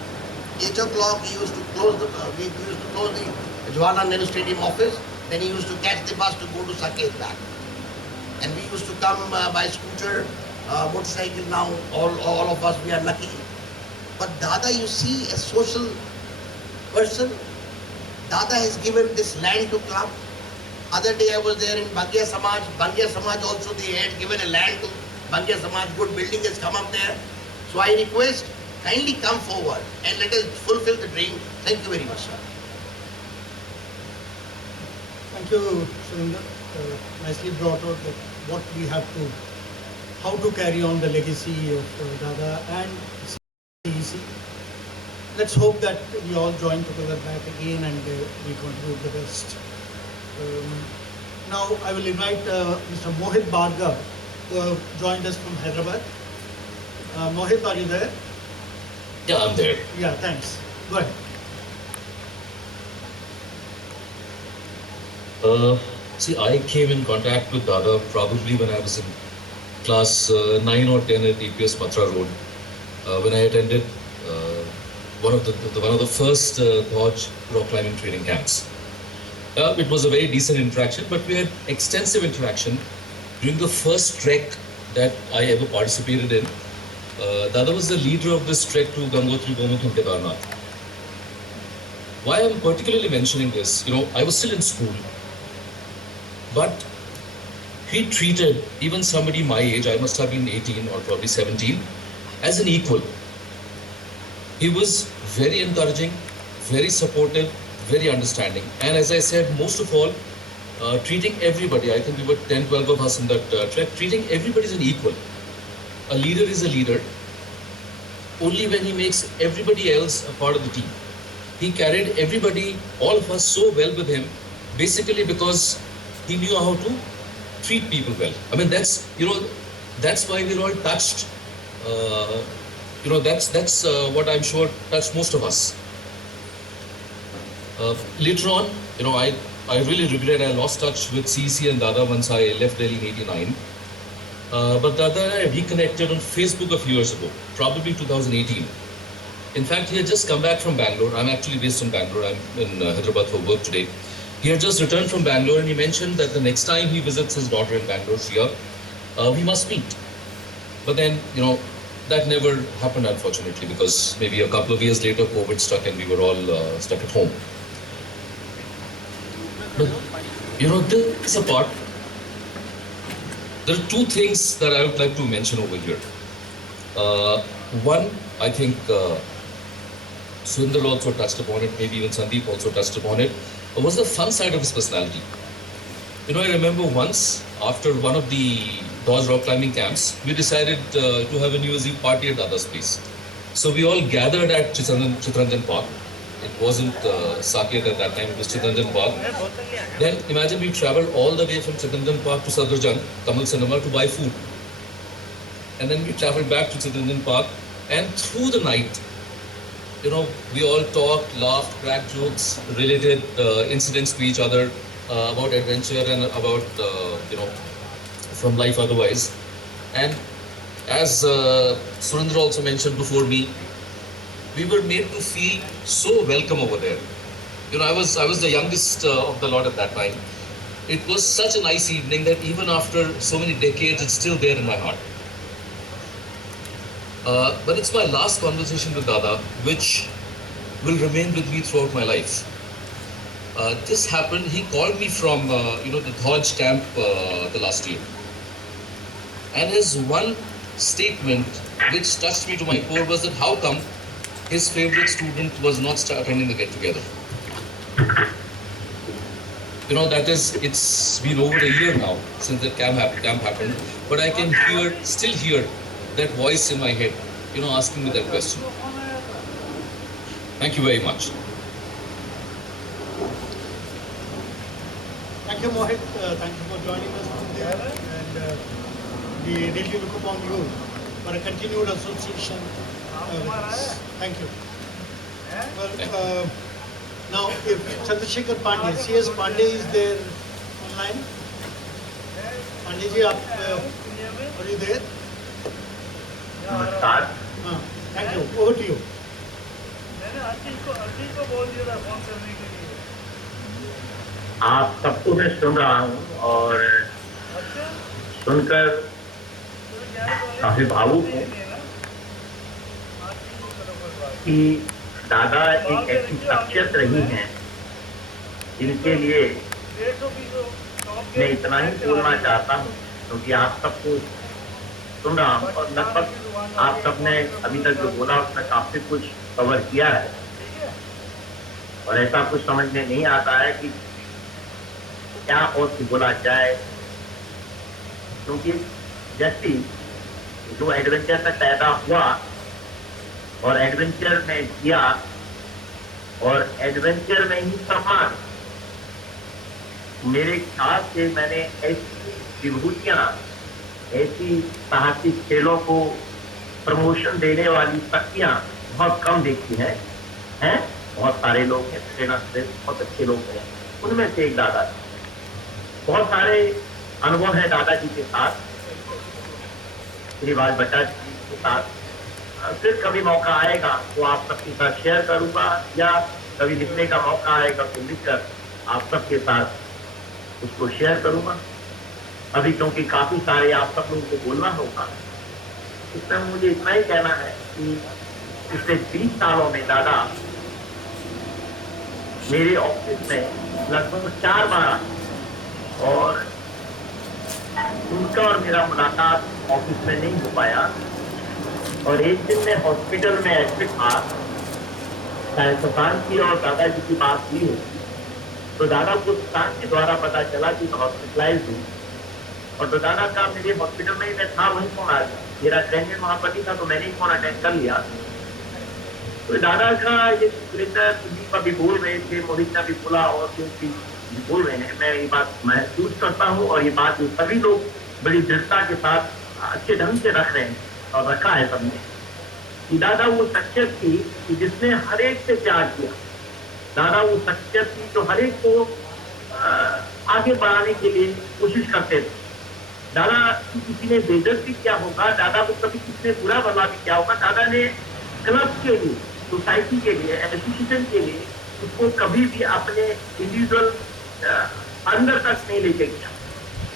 8 o'clock we used to close the Jawaharlal Nehru Stadium office. Then he used to catch the bus to go to Saket back. And we used to come by scooter, motorcycle. Now all of us, we are lucky. But Dada, you see, a social person. Dada has given this land to club. Other day I was there in Bangya Samaj. Bangya Samaj also, they had given a land to Bangya Samaj. Good building has come up there. So I request, kindly come forward and let us fulfill the dream. Thank you very much, sir. Thank you, Surinder. Nicely brought out that what we have to, how to carry on the legacy of Dada and CEC. Let's hope that we all join together back again and we contribute the best. Now I will invite Mr. Mohit Bhargav, who joined us from Hyderabad. Mohit, are you there? Yeah, I'm there. Yeah, thanks. Go ahead. See, I came in contact with Dada probably when I was in class 9 or 10 at EPS Matra Road, when I attended one of the first Dodge rock climbing training camps. It was a very decent interaction, but we had extensive interaction during the first trek that I ever participated in. Dada was the leader of this trek to Gangotri, Gomukh and Kedarnath. Why I'm particularly mentioning this, I was still in school, but he treated even somebody my age, I must have been 18 or probably 17, as an equal. He was very encouraging, very supportive, very understanding. And as I said, most of all, treating everybody, I think we were 10, 12 of us in that trek, treating everybody as an equal. A leader is a leader only when he makes everybody else a part of the team. He carried everybody, all of us, so well with him, basically because he knew how to treat people well. I mean, that's why we're all touched. That's what I'm sure touched most of us. Later on, I really regret I lost touch with CEC and Dada once I left Delhi in '89. But Dada and I reconnected on Facebook a few years ago, probably 2018. In fact, he had just come back from Bangalore. I'm actually based in Bangalore. I'm in Hyderabad for work today. He had just returned from Bangalore and he mentioned that the next time he visits his daughter in Bangalore, Shriya, we must meet. But then, that never happened, unfortunately, because maybe a couple of years later, COVID struck and we were all stuck at home. But, this apart, there are two things that I would like to mention over here. One, I think Surinder also touched upon it, maybe even Sandeep also touched upon it, was the fun side of his personality. I remember once, after one of the Dodge rock climbing camps, we decided to have a New Year's Eve party at Dada's place. So we all gathered at Chittaranjan Park. It wasn't Saket at that time, it was Chittaranjan Park. Then imagine we traveled all the way from Chittaranjan Park to Sadrjung, Kamal Cinema, to buy food. And then we traveled back to Chittaranjan Park, and through the night, we all talked, laughed, cracked jokes, related incidents to each other about adventure and about, from life otherwise. And as Surinder also mentioned before me, we were made to feel so welcome over there. You know, I was the youngest of the lot at that time. It was such a nice evening that even after so many decades, it's still there in my heart. But it's my last conversation with Dada, which will remain with me throughout my life. This happened, he called me from, the Dhauj camp the last year. And his one statement which touched me to my core was that how come his favorite student was not attending the get-together. You know, it's been over a year now since the camp happened, but I can still hear that voice in my head, asking me that question. Thank you very much. Thank you, Mohit. Thank you for joining us today. And we really look upon you for a continued association with us. Thank you. Well, now, if Chandrasekhar Pandey, CS Pandey is there online. Pandey ji, are you there? नमस्कार। Thank you. Over to you. आप सबको मैं सुन रहा हूँ और सुनकर काफी भावुक हूँ कि दादा एक ऐसी शख्सियत रही हैं जिनके लिए मैं इतना ही बोलना चाहता हूँ, क्योंकि आप सबको सुन रहा हूँ और लगभग आप सबने अभी तक जो बोला उसमें काफी कुछ कवर किया है और ऐसा कुछ समझ में नहीं आता है कि क्या और बोला जाए, क्योंकि व्यक्ति जो एडवेंचर से पैदा हुआ और एडवेंचर में किया और एडवेंचर में ही सम्मान, मेरे ख्याल से मैंने ऐसी विभूतियां, ऐसी साहसिक खेलों को प्रमोशन देने वाली शक्तियां बहुत कम देखी हैं। बहुत सारे लोग हैं, ट्रेनर से बहुत अच्छे लोग हैं, उनमें से एक दादा। बहुत सारे अनुभव है दादाजी के साथ, श्रीवास भट्टा जी के साथ। फिर कभी मौका आएगा तो आप सबके साथ शेयर करूंगा, या कभी लिखने का मौका आएगा तो लिखकर आप सबके साथ उसको शेयर करूंगा। अभी क्योंकि काफी सारे आप सब लोगों को बोलना होगा, इसमें मुझे इतना ही कहना है कि पिछले 20 सालों में दादा मेरे ऑफिस में लगभग 4 बार आए और उनका और मेरा मुलाकात ऑफिस में नहीं हो पाया। और एक दिन मैं हॉस्पिटल में एडमिट था, शायद सुशांत की और दादाजी की बात हुई होगी, तो दादा को सुशांत के द्वारा पता चला कि मैं हॉस्पिटलाइज हूँ। और तो दादा का मेरे हॉस्पिटल में ही मैं था, वहीं फोन आ गया। मेरा ट्रेनिंग वहाँ पर ही था तो मैंने ही फोन अटेंड कर लिया। तो दादा का ये सुनील का भी बोल रहे थे, मोहित ने भी बोला और भी बोल रहे हैं, मैं ये बात महसूस करता हूँ और ये बात सभी लोग बड़ी दृढ़ता के साथ अच्छे ढंग से रख रहे हैं और रखा है सबने कि दादा वो शख्सियत थी कि जिसने हर एक से प्यार किया। दादा वो शख्सियत थी जो हर एक को आगे बढ़ाने के लिए कोशिश करते थे। दादा की किसी ने बेइज्जती किया होगा, दादा को कभी किसी ने बुरा भला भी किया होगा, दादा ने क्लब के लिए, सोसाइटी के लिए, एसोसिएशन के लिए उसको कभी भी अपने इंडिविजुअल अंदर तक नहीं लेके गया।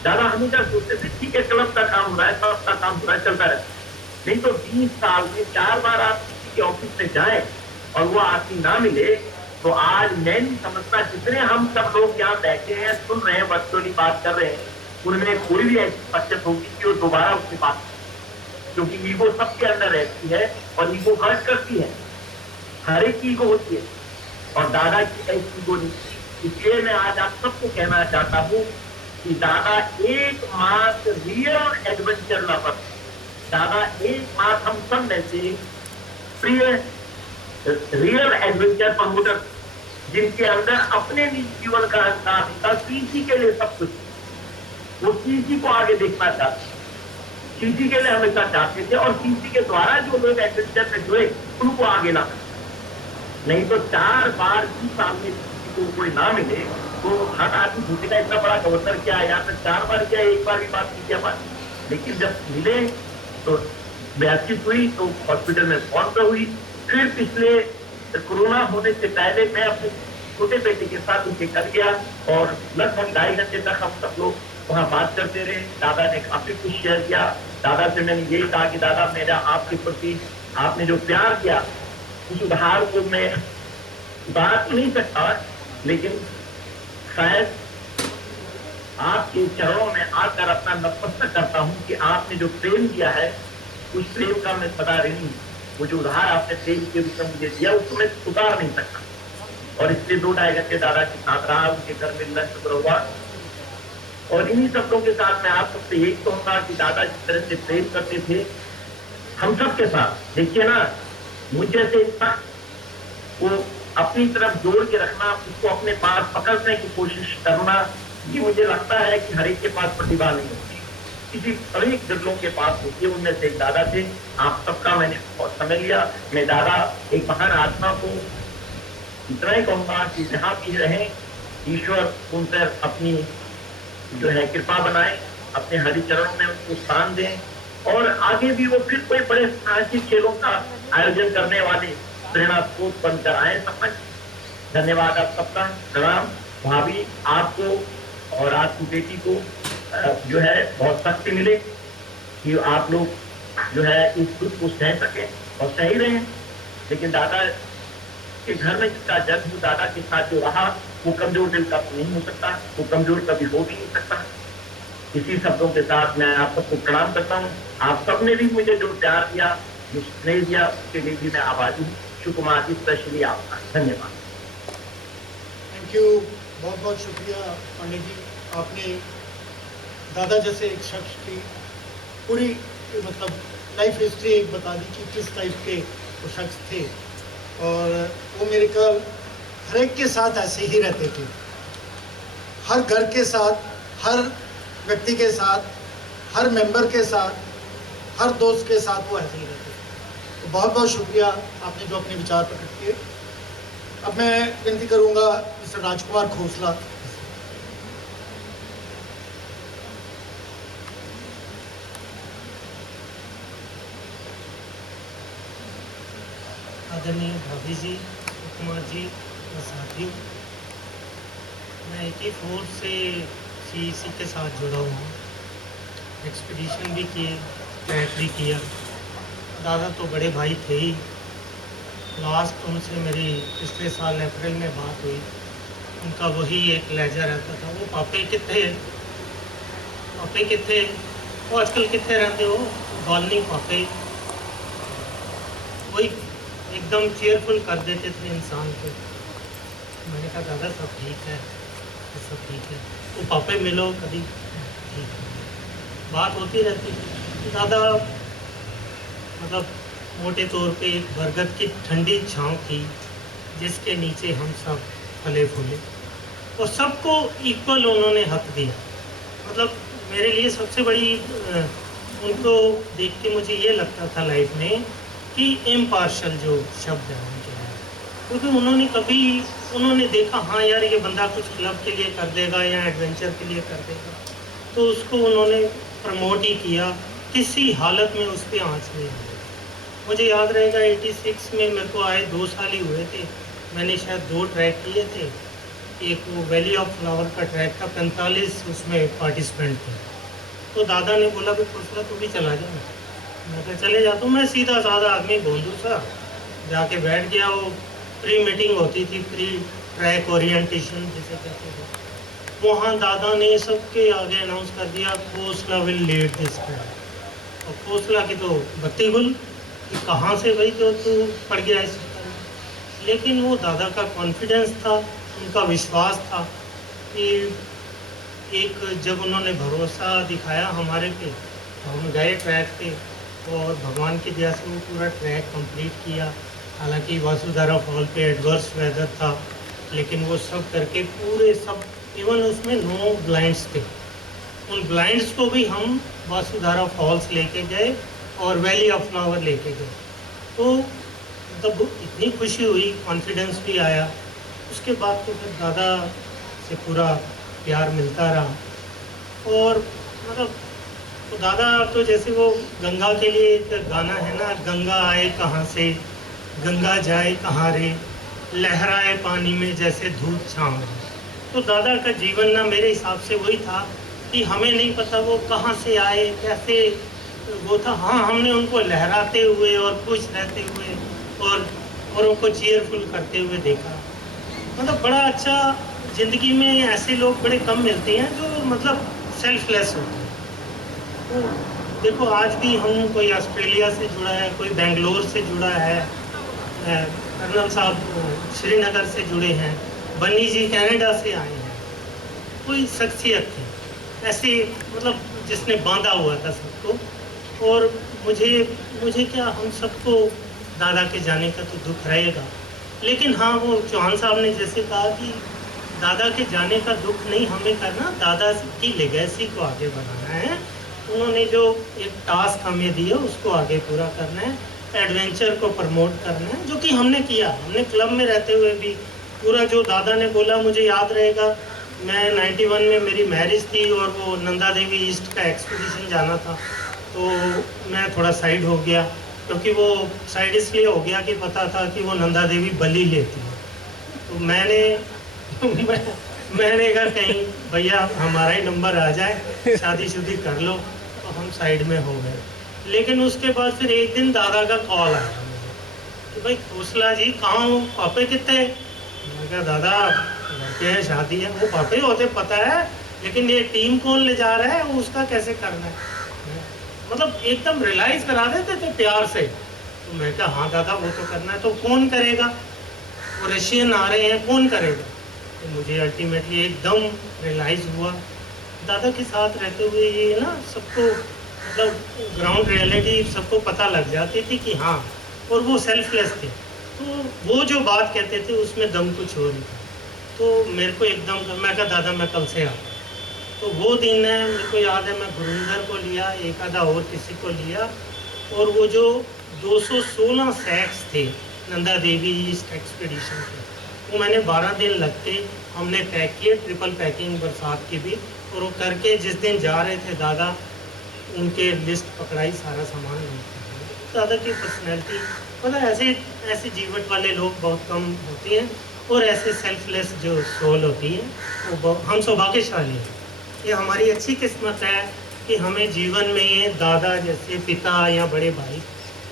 दादा हमेशा सोचते थे ठीक है, क्लब का काम हो रहा है, क्लब का काम हो रहा है, चलता रहता। नहीं तो 20 साल में 4 बार आप किसी के ऑफिस में जाए और वो आदमी ना मिले तो आज मैं नहीं समझता जितने हम सब लोग यहाँ बैठे हैं, सुन रहे हैं, वर्चुअली बात कर रहे हैं, उनमें कोई भी ऐसी शख्सियत होगी कि वो दोबारा उससे बात, क्योंकि ईगो सबके अंदर रहती है और ईगो हर्ट करती है, हर एक की ईगो होती है और दादा की ऐसी ईगो नहीं। इसलिए मैं आज आप सबको कहना चाहता हूँ कि दादा एकमात्र रियल एडवेंचर लवर, दादा एकमात्र हम सब में से प्रिय रियल एडवेंचर प्रमोटर, जिनके अंदर अपने निजी जीवन का अंदाज था, सीसी के लिए सब कुछ, वो सीसी को आगे देखना चाहते, सीसी के लिए हमेशा चाहते थे और सीसी के द्वारा जो लोग एडवेंचर में जुड़े उनको आगे लाना। नहीं तो 4 बार 20 साल में किसी को कोई ना मिले तो हर आदमी सोचेगा इतना बड़ा गवर्नर क्या है, यहाँ पे 4 बार क्या, 1 बार भी बात नहीं किया बात। लेकिन जब मिले तो बातचीत हुई तो हॉस्पिटल में फोन पे हुई फिर पिछले कोरोना होने से पहले मैं अपने छोटे बेटे के साथ उनके घर गया और लगभग 2.5 घंटे तक हम सब लोग वहाँ बात करते रहे। दादा ने काफी कुछ शेयर किया। दादा से मैंने यही कहा कि दादा, मेरा आपके प्रति आपने जो प्यार किया उस उधार को मैं उतार तो नहीं सकता, लेकिन शायद आपके चरणों में आकर अपना नतमस्तक करता हूँ कि आपने जो प्रेम दिया है उस प्रेम का मैं सदा ऋणी हूँ। वो जो उधार आपने प्रेम के रूप में मुझे दिया उसको मैं उतार नहीं सकता। और इसलिए 2-2.5 घंटे दादा के साथ रहा, उनके घर में लंच हुआ। और इन्हीं शब्दों के साथ मैं आप सबसे यही कहूंगा कि दादा जिस तरह से प्रेम करते थे हम सब के साथ, देखिए ना, मुझे से वो अपनी तरफ जोड़ के रखना, उसको अपने पास पकड़ने की कोशिश करना, ये मुझे लगता है कि हर एक के पास प्रतिभा नहीं होती, किसी अनेक दिलों के पास होती है। उनमें से एक दादा थे। आप सबका मैंने बहुत समय लिया। मैं दादा एक महान आत्मा को इतना ही कहूंगा कि जहाँ भी रहे ईश्वर उन पर अपनी जो है कृपा बनाए, अपने हरि चरणों में उनको स्थान दें और आगे भी वो फिर कोई बड़े साहसिक खेलों का आयोजन करने वाले प्रेरणा स्रोत बनकर आए समझ। धन्यवाद आप सबका। प्रणाम। भाभी आपको और आपकी बेटी को जो है बहुत शक्ति मिले कि आप लोग जो है इस दुख को सह सके और सही रहे। लेकिन दादा के घर में जिसका जन्म दादा के साथ जो रहा वो कमजोर दिल का नहीं हो सकता, वो कमजोर कभी हो भी नहीं सकता। इसी शब्दों के साथ मैं आप सबको प्रणाम करता हूँ। आप सबने भी मुझे जो प्यार दिया, जो स्नेह दिया, उसके लिए भी मैं आभारी हूँ। शिव कुमार जी, स्पेशली आपका धन्यवाद। थैंक यू, बहुत बहुत शुक्रिया पांडे जी। आपने दादा जैसे एक शख्स की पूरी मतलब लाइफ हिस्ट्री एक बता दी कि किस टाइप के वो शख्स थे और वो मेरे ख्याल हर एक के साथ ऐसे ही रहते थे। हर घर के साथ, हर व्यक्ति के साथ, हर मेंबर के साथ, हर दोस्त के साथ वो ऐसे ही रहते थे। तो बहुत बहुत शुक्रिया आपने जो अपने विचार प्रकट किए। अब मैं विनती करूंगा मिस्टर राजकुमार खोसला। आदरणीय भाभी जी, कुमार जी और साथियों, मैं 84 से CEC के साथ जुड़ा हुआ हूँ। एक्सपीडिशन भी किए, ट्रैक भी किया। दादा तो बड़े भाई थे ही। लास्ट उनसे मेरी पिछले साल अप्रैल में बात हुई। उनका वही एक लहजा रहता था, वो पापे कितने, पापे कितने, वो आजकल कितने रहते हो, गॉलनिंग पापे। वही एकदम चेयरफुल कर देते थे इंसान को। मैंने कहा दादा सब ठीक है, सब ठीक है, वो पापे मिलो कभी, ठीक है। बात होती रहती थी। दादा मतलब मोटे तौर पे एक बरगद की ठंडी छाँव थी जिसके नीचे हम सब फले फूले और सबको इक्वल उन्होंने हक दिया। मतलब मेरे लिए सबसे बड़ी उनको देख के मुझे ये लगता था लाइफ में कि इम्पार्शल जो शब्द है उनके हैं, क्योंकि उन्होंने देखा हाँ यार ये बंदा कुछ क्लब के लिए कर देगा या एडवेंचर के लिए कर देगा, तो उसको उन्होंने प्रमोट ही किया। किसी हालत में उस पर आँच नहीं आई। मुझे याद रहेगा 86 में मेरे को आए 2 साल ही हुए थे। मैंने शायद 2 ट्रैक किए थे। एक वो वैली ऑफ फ्लावर का ट्रैक था, 45 उसमें पार्टिसिपेंट थे। तो दादा ने बोला कि खोसला तू भी चला जा। मैं कहा चले जाता हूँ। मैं सीधा साधा आदमी बोंदू सा जाके बैठ गया। वो प्री मीटिंग होती थी, प्री ट्रैक ओरिएंटेशन जिसे कहते थे। वहाँ दादा ने सबके आगे अनाउंस कर दिया Khosla will lead this track. और खोसला की तो बत्ती गुल कि कहाँ से भाई तो तू पड़ गया इस तरह। लेकिन वो दादा का कॉन्फिडेंस था, उनका विश्वास था कि एक जब उन्होंने भरोसा दिखाया हमारे पे तो हम गए ट्रैक पे और भगवान की दया से वो पूरा ट्रैक कंप्लीट किया। हालांकि वासुधारा फॉल पे एडवर्स वेदर था, लेकिन वो सब करके पूरे सब, इवन उसमें 9 ब्लाइंड्स थे। उन ब्लाइंड्स को भी हम वासुधारा फॉल्स लेके गए और वैली ऑफ फ्लावर लेके गए। तो तब इतनी खुशी हुई, कॉन्फिडेंस भी आया। उसके बाद तो फिर दादा से पूरा प्यार मिलता रहा। और मतलब तो दादा तो जैसे वो गंगा के लिए एक गाना है ना, गंगा आए कहाँ से गंगा जाए कहाँ रे, लहराए पानी में जैसे धूप छाँव। तो दादा का जीवन ना मेरे हिसाब से वही था कि हमें नहीं पता वो कहाँ से आए, कैसे वो था। हाँ, हमने उनको लहराते हुए और खुश रहते हुए और उनको चीयरफुल करते हुए देखा। मतलब बड़ा अच्छा, ज़िंदगी में ऐसे लोग बड़े कम मिलते हैं जो मतलब सेल्फलेस होते हैं। तो देखो आज भी हम, कोई ऑस्ट्रेलिया से जुड़ा है, कोई बेंगलोर से जुड़ा है, कर्नल साहब श्रीनगर से जुड़े हैं, बनी जी कनाडा से आए हैं। कोई शख्सियत थी ऐसे, मतलब जिसने बांधा हुआ था सबको। और मुझे क्या, हम सबको दादा के जाने का तो दुख रहेगा, लेकिन हाँ, वो चौहान साहब ने जैसे कहा कि दादा के जाने का दुख नहीं हमें करना, दादा की लेगेसी को आगे बढ़ाना है। उन्होंने जो एक टास्क हमें दिया उसको आगे पूरा करना है, एडवेंचर को प्रमोट करना है, जो कि हमने किया। हमने क्लब में रहते हुए भी पूरा जो दादा ने बोला, मुझे याद रहेगा, मैं 91 में मेरी मैरिज थी और वो नंदा देवी ईस्ट का एक्सपीडिशन जाना था, तो मैं थोड़ा साइड हो गया, क्योंकि वो साइड इसलिए हो गया कि पता था कि वो नंदा देवी बलि लेती है। तो मैंने कहा कहीं भैया हमारा ही नंबर आ जाए, शादी कर लो, तो हम साइड में हो गए। लेकिन उसके बाद फिर एक दिन दादा का कॉल आया मुझे कि भाई खोसला जी कहाँ हो, पापे कितने? मैं कहा दादा लड़के हैं, शादी है। वो पापे होते पता है, लेकिन ये टीम कौन ले जा रहा है, वो उसका कैसे करना है, मतलब एकदम रियलाइज करा देते थे प्यार से। तो मैं कहा हाँ दादा वो तो करना है, तो कौन करेगा, वो रशियन आ रहे हैं, कौन करेगा? तो मुझे अल्टीमेटली एकदम रियलाइज हुआ, दादा के साथ रहते हुए ये ना सबको, मतलब ग्राउंड रियलिटी सबको पता लग जाती थी कि हाँ, और वो सेल्फलेस थे। तो वो जो बात कहते थे उसमें दम कुछ और नहीं था। तो मेरे को एकदम, मैं कहा दादा मैं कल से आता। तो वो दिन है, मेरे को याद है, मैं गुरिंदर को लिया, एक आधा और किसी को लिया, और वो जो 216 सैक्स थे नंदा देवी ईस्ट एक्सपीडिशन के, वो मैंने 12 दिन लगते हमने पैक किए, ट्रिपल पैकिंग बरसात की भी। और वो करके जिस दिन जा रहे थे दादा, उनके लिस्ट पकड़ाई, सारा सामान लेके। दादा की पर्सनैलिटी मतलब ऐसे जीवट वाले लोग बहुत कम होते हैं, और ऐसे सेल्फलेस जो सोल होती है वो हम सौभाग्यशाली हैं। ये हमारी अच्छी किस्मत है कि हमें जीवन में दादा जैसे पिता या बड़े भाई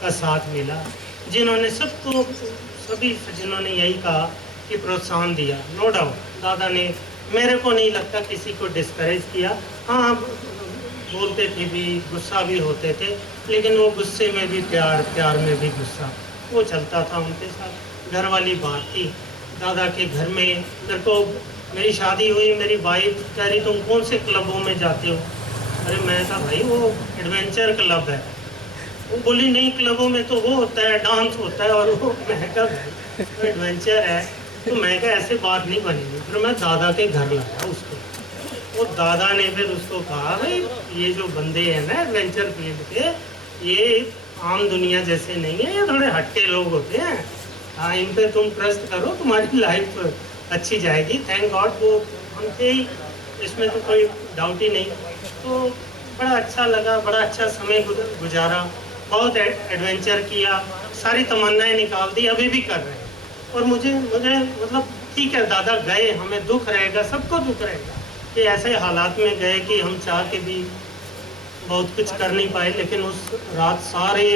का साथ मिला, जिन्होंने सभी जिन्होंने यही कहा कि प्रोत्साहन दिया। नो डाउट दादा ने, मेरे को नहीं लगता किसी को डिस्करेज किया। हाँ, बोलते थे भी, गुस्सा भी होते थे, लेकिन वो गुस्से में भी प्यार, प्यार में भी गुस्सा, वो चलता था उनके साथ। घर वाली बात थी दादा के घर में। मेरे को, मेरी शादी हुई, मेरी वाइफ कह रही तुम कौन से क्लबों में जाते हो? अरे मैं कहा भाई वो एडवेंचर क्लब है। वो बोली नहीं, क्लबों में तो वो होता है, डांस होता है, और वो, मैं कहा भाई एडवेंचर है। तो मैं कहा ऐसे बात नहीं बनेगी। फिर मैं दादा के घर लाया उसको, वो दादा ने फिर उसको कहा भाई ये जो बंदे हैं ना एडवेंचर फील्ड के, ये आम दुनिया जैसे नहीं है, ये थोड़े हटके लोग होते हैं। हाँ, इन पे तुम ट्रस्ट करो, तुम्हारी लाइफ अच्छी जाएगी। थैंक गॉड वो हम थे ही, इसमें तो कोई डाउट ही नहीं। तो बड़ा अच्छा लगा, बड़ा अच्छा समय गुजारा, बहुत एडवेंचर किया, सारी तमन्नाएं निकाल दी, अभी भी कर रहे हैं। और मुझे मतलब ठीक है, दादा गए, हमें दुख रहेगा, सबको दुख रहेगा कि ऐसे हालात में गए कि हम चाह के भी बहुत कुछ कर नहीं पाए। लेकिन उस रात सारे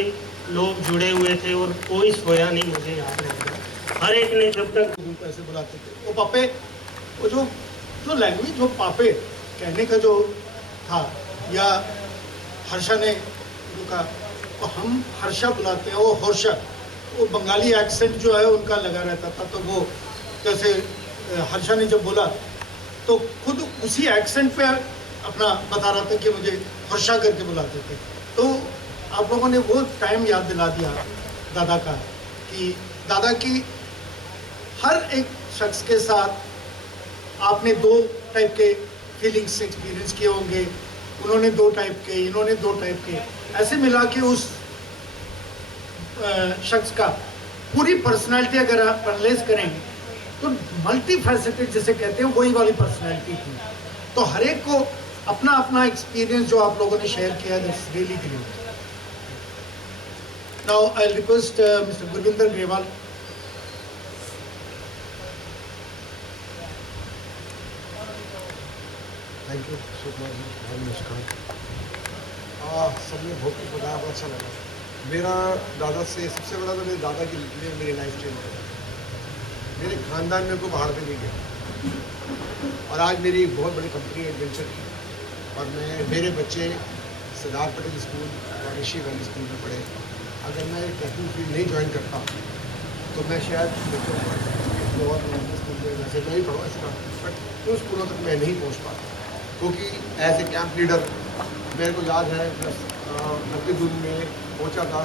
लोग जुड़े हुए थे और कोई सोया नहीं, मुझे याद रहेगा। हर एक ने जब तक उनको ऐसे बुलाते थे, वो पापे, वो जो लैंग्वेज, जो पापे कहने का जो था, या हर्षा ने जो कहा, तो हम हर्षा बुलाते हैं, वो हर्षा, वो बंगाली एक्सेंट जो है उनका लगा रहता था। तो वो जैसे हर्षा ने जब बोला तो खुद उसी एक्सेंट पे अपना बता रहा था कि मुझे हर्षा करके बुलाते थे। तो आप लोगों ने वो टाइम याद दिला दिया दादा का, कि दादा की हर एक शख्स के साथ आपने 2 टाइप के फीलिंग्स एक्सपीरियंस किए होंगे। उन्होंने 2 टाइप के, इन्होंने 2 टाइप के, ऐसे मिला के उस शख्स का पूरी पर्सनालिटी अगर आप एनालाइज करेंगे तो मल्टी फैसेटेड जिसे कहते हैं वही वाली पर्सनालिटी थी। तो हर एक को अपना अपना एक्सपीरियंस जो आप लोगों ने शेयर किया, that's really great. Now I'll request Mr. Gurvinder Grewal. Thank you Sukumar ji, नमस्कार। सबने बहुत कुछ बताया, बहुत अच्छा लगा। मेरा दादा से सबसे बड़ा तो मेरे दादा के लिए मेरी लाइफ चेंज है। मेरे खानदान में कोई बाहर पे नहीं गया और आज मेरी बहुत बड़ी कंपनी है एडवेंचर की, और मेरे बच्चे सरदार पटेल स्कूल और ऋषि वैली स्कूल में पढ़े। अगर मैं ट्रैकिंग फील्ड नहीं ज्वाइन करता तो मैं शायद बच्चों और स्कूल में वैसे नहीं पढ़ा इसका, बट उन स्कूलों तक मैं नहीं पहुँच पाता, क्योंकि एज ए कैंप लीडर मेरे को याद है 90 जून में पहुंचा था।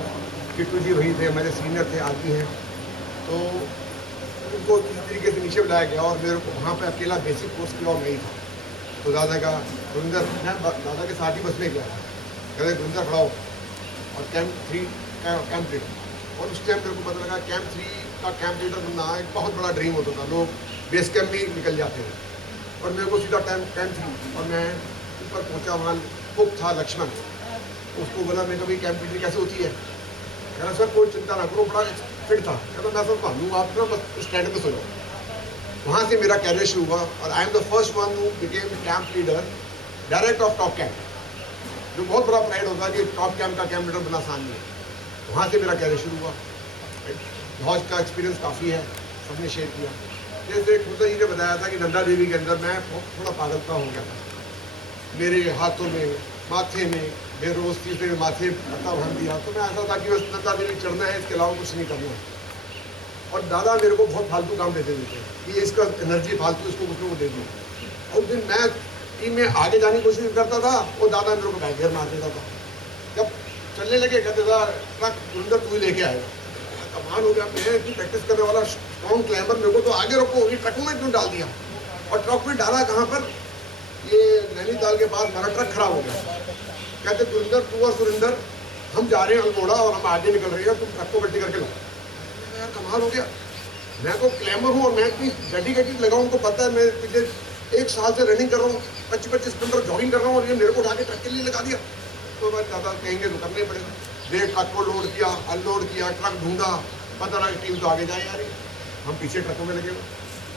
किट्टू जी वही थे, हमारे सीनियर थे, आदमी हैं, तो उनको किसी तरीके से नीचे बुलाया गया और मेरे को वहाँ पे अकेला बेसिक कोर्स किया और नहीं था। तो दादा का गुरिंदर, मैं दादा के साथ ही बस में गया था, कहते गुरिंदर खड़ा हो और कैंप 3 कैंप लीडर। और उस टाइम मेरे को पता लगा कैंप 3 का कैंप लीडर बनना एक बहुत बड़ा ड्रीम होता था। लोग बेस कैंप में ही निकल जाते हैं और मेरे को सीधा कैंप 3 और मैं ऊपर पहुंचा। वहाँ कुक था लक्ष्मण, उसको बोला मैं कभी कैंप लीडर कैसे होती है? कहना सर कोई चिंता ना करो, बड़ा फिट था। कहता मैं सब मानूँ, आप ना बस स्टैंड में सो जाओ। वहाँ से मेरा कैरियर शुरू हुआ और I am the first one who became camp leader direct of top camp, जो बहुत बड़ा प्राइड होता है कि टॉप कैंप का कैंप लीडर बनना आसान नहीं है। वहाँ से मेरा कैरियर शुरू हुआ। धौज का एक्सपीरियंस काफ़ी है, सबने शेयर किया। जैसे खुदा जी ने बताया था कि नंदा देवी के अंदर मैं थोड़ा पागलता हो गया था। मेरे हाथों में, माथे में, बेरोज तीसरे में माथे पट्टा भर दिया, तो मैं ऐसा था कि बस नंदा देवी चढ़ना है, इसके अलावा कुछ नहीं करना। और दादा मेरे को बहुत फालतू काम देते थे कि इसका एनर्जी फालतू, इसको कुछ को दे दी। और उस दिन मैं टीम में आगे जाने की कोशिश करता था, वो दादा मेरे को बैक गियर मार देता था। जब चलने लगे कहते था ट्रक गुरिंदर तू ही लेके आएगा। कमाल हो गया, मैं इतनी प्रैक्टिस करने वाला स्ट्रॉन्ग क्लाइंबर, मेरे को तो आगे रखो, ये ट्रक में क्यों डाल दिया? और ट्रक में डाला कहाँ पर? ये नैनीताल के पास हमारा ट्रक खराब हो गया। कहते गुरिंदर तू और सुरिंदर हम जा रहे हैं अल्मोड़ा और हम आगे निकल रहे हैं, तुम ट्रक को पलटी करके लो। यार कमाल हो गया, मैं तो क्लाइंबर हूँ और मैं इतनी डेडिकेटेड लगा, उनको पता है मैं पिछले 1 साल से रनिंग कर रहा हूँ, 25-25 किलोमीटर जॉगिंग कर रहा हूँ और ये मेरे को उठा के ट्रक के लिए लगा दिया। तो मैं दादा कहेंगे तो करने पड़ेगा। डेढ़ ट्रक को लोड किया, अनलोड किया, ट्रक ढूंढा, पता लगा टीम तो आगे जाए जा रही, हम पीछे ट्रकों में लगे हुए।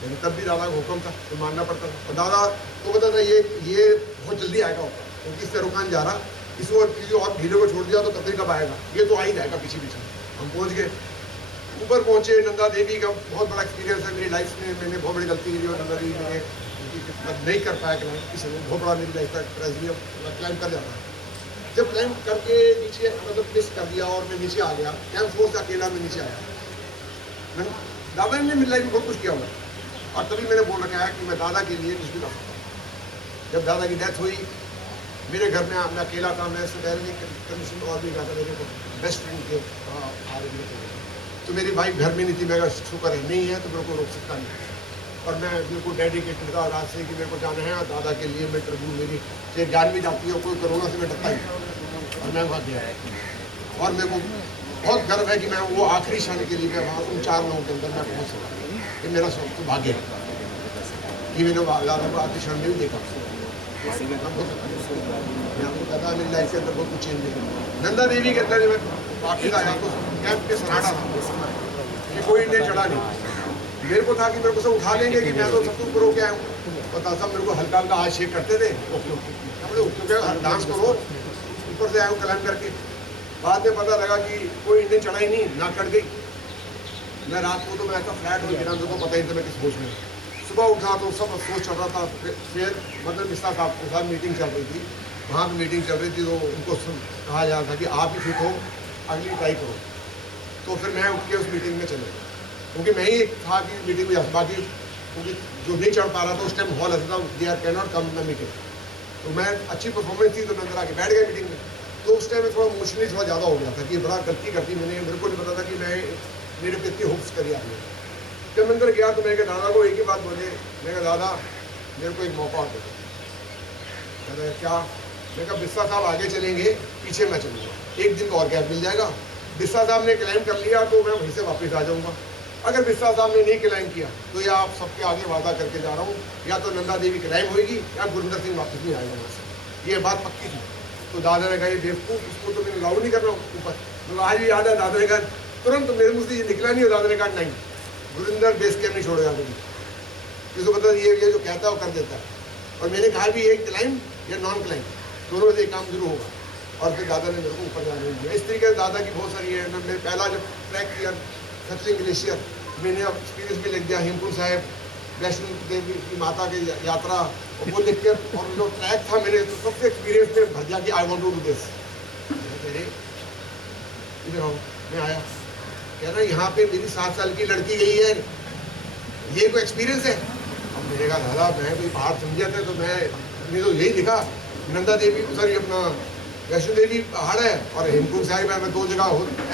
लेकिन तब भी दादा का हुक्म था तो मानना पड़ता था। और दादा तो पता था ये बहुत जल्दी आएगा ऊपर, क्योंकि इससे रुकान जा रहा, इसको किसी और ढीले को छोड़ दिया तो कभी कब आएगा, ये तो आ ही जाएगा पीछे पीछे। हम पहुँच गए, ऊपर पहुँचे। नंदा देवी का बहुत बड़ा एक्सपीरियंस है मेरी लाइफ में, मैंने बहुत बड़ी गलती की और नंदा देवी मैंने नहीं कर पाया क्लाइंब, इसलिए बहुत बड़ा मेरी लाइफ का ट्रेजेडी। क्लाइंब कर जाता है, जब क्लाइंब करके नीचे मतलब मिस कर दिया और मैं नीचे आ गया, कैंप फोर्स अकेला मैं नीचे आया। दादा ने मेरी लाइफ में बहुत कुछ किया हुआ और तभी मैंने बोल रखा है कि मैं दादा के लिए कुछ भी कर सकता हूँ। जब दादा की डेथ हुई मेरे घर में मैं अकेला था, मैं इससे पहले कमीशन और भी गया था, मेरे को बेस्ट फ्रेंड के तो मेरी भाई घर में नहीं थी। मैं शुक्र है नहीं है तो मेरे को रोक सकता नहीं, और मैं बिल्कुल डेडिकेटेड था रात से कि मेरे को जाना है दादा के लिए। मैं ट्रिब्यून मेरी से जान भी जाती है, कोई कोरोना से मैं डरता ही और मैं वहाँ गया। और मेरे को बहुत गर्व है कि मैं वो आखिरी क्षण के लिए वहाँ उन 4 लोगों के अंदर मैं पहुँच सका। ये मेरा सब भाग्य है कि मैंने दादा को आखिरी क्षण में भी देखा। आपको पता मेरी लाइफ के अंदर बहुत कुछ चेंज है। नंदा देवी के अंदर मैं वापिस आया तो कैंप के सराहना था कि कोई इन्हें चढ़ा नहीं। मेरे को था कि मेरे को सब उठा लेंगे कि मैं तो सब कुछ करो क्या हूँ, और दादा मेरे को हल्का हल्का हाथ शेक करते थे। ओके डांस करो, ऊपर से आया हूँ क्लाइंब करके। बाद में पता लगा कि कोई इन्हें चढ़ा ही नहीं, ना कट गई। मैं रात को तो मैं ऐसा फ्लैट हो गया, मेरे को पता ही था मैं किस सोच में। सुबह उठा तो सब अफसोस चल रहा था। फिर मतलब मिश्रा साहब के साथ मीटिंग चल रही थी, वहाँ पर मीटिंग चल रही थी, तो उनको कहा जा रहा था कि आप भी फिट हो, अगली ट्राई करो। तो फिर मैं उठ के उस मीटिंग में चले गया, क्योंकि मैं ही था कि मीटिंग में बाकी क्योंकि जो नहीं चढ़ पा रहा था उस टाइम हॉल ऐसा था, they are can not come the meeting. तो मैं अच्छी परफॉर्मेंस थी तो मैं अंदर आके बैठ गया मीटिंग में। तो उस टाइम में थोड़ा इमोशनली थोड़ा ज़्यादा हो गया था कि बड़ा गलती करती मैंने, मेरे को नहीं पता था कि मैं मेरे पे इतनी होप्स करी आ रही है। जब अंदर गया तो मैं कहा दादा को एक ही बात बोले, मैं कहा दादा मेरे को एक मौका और दे दो। कहता क्या? मैं कहा बिस्सा साहब आगे चलेंगे, पीछे मैं चलूँगा, 1 दिन का और गैप मिल जाएगा। बिस्सा साहब ने क्लाइम कर लिया तो मैं वहीं से वापस आ जाऊँगा। अगर बिस्सा साहब ने नहीं क्लाइम किया तो या आप सबके आगे वादा करके जा रहा हूँ, या तो नंदा देवी क्लाइम होगी या गुरिंदर सिंह वापस नहीं आएगा वहाँ से। ये बात पक्की थी। तो दादा ने कहा ये बेवकूफ़, उसको तो मैंने अलाउ नहीं कर रहा हूँ ऊपर, तो आज भी याद है, दादा ने कहा तुरंत मेरे मुझसे ये निकला नहीं, और दादा ने कहा नहीं, गुरिंदर बेस कैंप नहीं छोड़ेगा कभी, किसको पता ये जो कहता है वो कर देता है। और मैंने कहा भी एक क्लाइंब या नॉन क्लाइंब दोनों से एक काम जरूर होगा, और फिर दादा ने मेरे को ऊपर जाने दिया। इस तरीके से दादा की बहुत सारी है। मैंने पहला जब ट्रैक किया सतसिंह ग्लेशियर, मैंने अब एक्सपीरियंस भी लिख दिया, हेमकुंड साहिब, वैष्णो देवी की माता की यात्रा, और वो लिख कर, और जो ट्रैक था मेरे तो सबसे एक्सपीरियंस में भर दिया कि I want to do this. इधर आओ, मैं आया, कह रहा यहाँ पे मेरी 7 साल की लड़की गई है, ये कोई एक्सपीरियंस है? अब मैंने कहा दादा मैं कोई पहाड़ समझे थे, तो मैंने तो यही लिखा नंदा देवी, सॉरी अपना वैष्णो देवी पहाड़ है और हेमकुंड साहिब है, मैं 2 जगह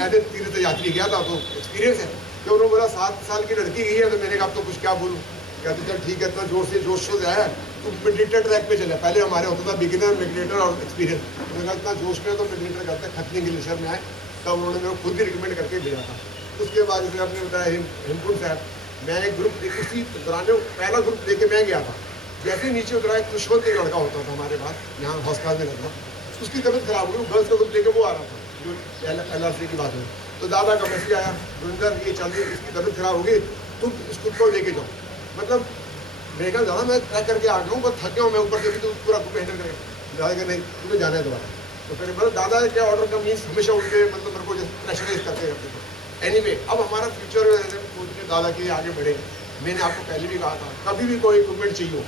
ऐसे तीर्थ यात्री गया था, तो एक्सपीरियंस है। तो उन्होंने बोला 7 साल की लड़की गई है, तो मैंने कहा अब तो कुछ क्या बोलूँ, कहते चल ठीक है, इतना जोश से आया तो मिडिटेटर ट्रैक पे चला। पहले हमारे होता था बिगिनर, मिडिटेटर और एक्सपीरियंस, तो मैंने कहा इतना जोश में तो मिडिटेटर करते हैं, खतनी ग्लेशियर में आए, तब उन्होंने मेरे को खुद ही रिकमेंड करके भेजा था। उसके बाद जैसे आपने बताया हेमकुंड साहब, मैं एक ग्रुप उसी दौरान पहला ग्रुप लेके मैं गया था, जैसे नीचे उतरा एक खुशवंत एक लड़का होता था हमारे पास यहाँ हॉस्पिटल में लगता, उसकी तबीयत खराब हो गई, गर्ल्स का ग्रुप लेके वो आ रहा था, जो LRC की बात हुई, तो दादा का मैसेज आया, गुरिंदर ये चल रही, इसकी तबीयत खराब हो गई, तुम इस ग्रुप को लेके जाओ। मतलब मैंने कहा दादा मैं ट्रैक करके आ गया हूँ, बस थक गया हूँ मैं, ऊपर से भी तो पूरा ग्रुप हैंडल करेगा। दादा का नहीं, तुम्हें जाना है दोबारा। तो फिर मतलब दादा क्या ऑर्डर का मीन्स हमेशा उनके मतलब मेरे को प्रेशराइज करते रहते थे। एनीवे, अब हमारा फ्यूचर सोचने दादा के आगे बढ़े। मैंने आपको पहले भी कहा था, कभी भी कोई इक्विपमेंट चाहिए हो,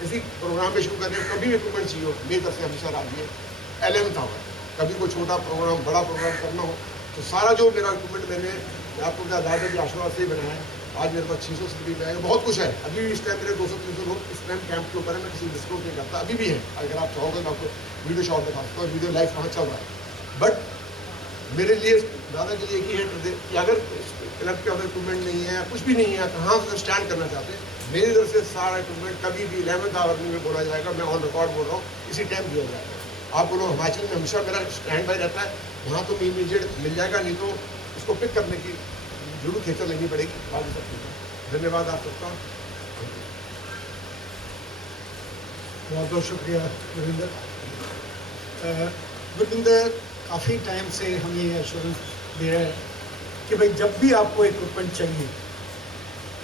किसी प्रोग्राम में शुरू करने कभी भी इक्विपमेंट चाहिए हो, मेरी तरफ से हमेशा राजी है। 11th आवर, कभी कोई छोटा प्रोग्राम बड़ा प्रोग्राम करना हो तो सारा जो मेरा इक्विपमेंट मैंने आपको क्या दादा के आशीर्वाद से ही बनाया है। आज मेरे पास 600 स्क्रीन है, बहुत कुछ है। अभी भी इस टाइम मेरे 200-300 लोग इस टाइम कैंप के ऊपर है, मैं किसी डिस्काउंट नहीं करता, अभी भी है। अगर आप चाहोगे तो आपको वीडियो शॉट दिखा सकता हूँ, वीडियो लाइव कहाँ चल रहा है। बट मेरे लिए दादा के लिए एक ही है कि अगर क्लब के अगर इक्विपमेंट नहीं है, कुछ भी नहीं है, कहाँ से स्टैंड करना चाहते हैं, मेरी तरफ से सारा इक्विपमेंट कभी भी 11th आवर में बोला जाएगा, मैं ऑन रिकॉर्ड बोल रहा हूँ, इसी टाइम दिया जाएगा। आप बोलो हिमाचल में हमेशा मेरा स्टैंड बाई रहता है, वहाँ तो इमीडिएट मिल जाएगा, नहीं तो उसको पिक करने की जरूर खेचर लेनी पड़ेगी। बाकी सब ठीक है। धन्यवाद आप सबका, बहुत बहुत शुक्रिया गुरिंदर। गुरिंदर काफ़ी टाइम से हमें ये एश्योरेंस दे रहा है कि भाई जब भी आपको इक्विपमेंट चाहिए,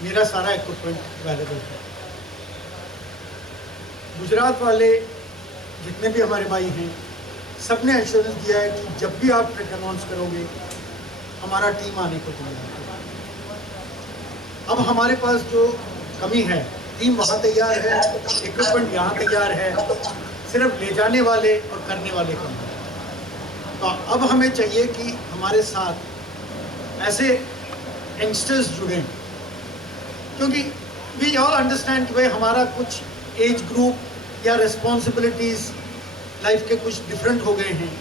मेरा सारा इक्विपमेंट अवेलेबल है। गुजरात वाले जितने भी हमारे भाई हैं, सब ने एश्योरेंस दिया है कि जब भी आप ट्रिप अनाउंस करोगे, हमारा टीम आने को तैयार है। अब हमारे पास जो कमी है, टीम वहाँ तैयार है, इक्विपमेंट यहाँ तैयार है, सिर्फ ले जाने वाले और करने वाले कम है। तो अब हमें चाहिए कि हमारे साथ ऐसे यंगस्टर्स जुड़ें, क्योंकि वी ऑल अंडरस्टैंड कि भाई हमारा कुछ एज ग्रुप या रिस्पॉन्सिबिलिटीज़ लाइफ के कुछ डिफरेंट हो गए हैं,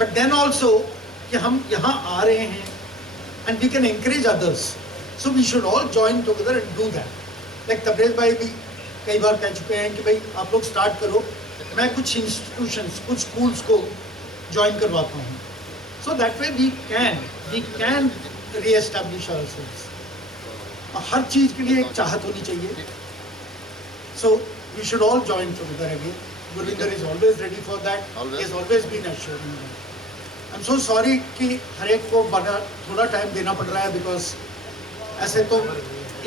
बट देन ऑल्सो कि हम यहाँ आ रहे हैं and we can encourage others, so we should all join together and do that. Like Tabrez भाई भी कई बार कह चुके हैं कि भाई आप लोग स्टार्ट करो, मैं कुछ इंस्टीट्यूशंस, कुछ स्कूल्स को ज्वाइन करवाता हूँ, so that way we can re-establish ourselves. हर चीज़ के लिए एक चाहत होनी चाहिए, so we should all join together again. Gurinder is always ready for that. He has always been assuring that. I'm so sorry कि हर एक को बड़ा थोड़ा टाइम देना पड़ रहा है, बिकॉज ऐसे तो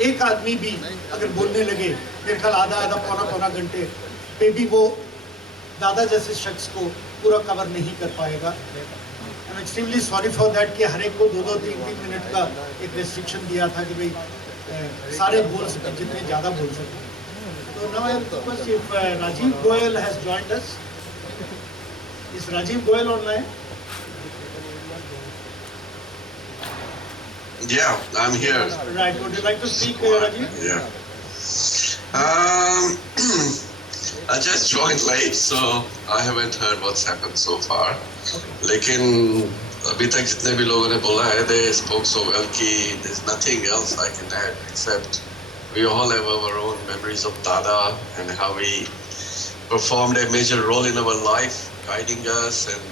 एक आदमी भी अगर बोलने लगे मेरे ख्याल आधा पौना घंटे पे भी वो दादा जैसे शख्स को पूरा कवर नहीं कर पाएगा। I am extremely sorry for that कि हर एक को 2-3 मिनट का एक रेस्ट्रिक्शन दिया था कि भाई सारे बोल सकें, जितने ज़्यादा बोल सकें। तो now I am request if Rajeev Goyal has joined us. Is Rajeev Goyal online? Yeah, I'm here. Right. Would you like to speak, Rajiv? Yeah. I just joined late, so I haven't heard what's happened so far. लेकिन अभी तक जितने भी लोगों ने बोला है, they spoke so well कि there's nothing else I can add except we all have our own memories of Dada and how he performed a major role in our life, guiding us and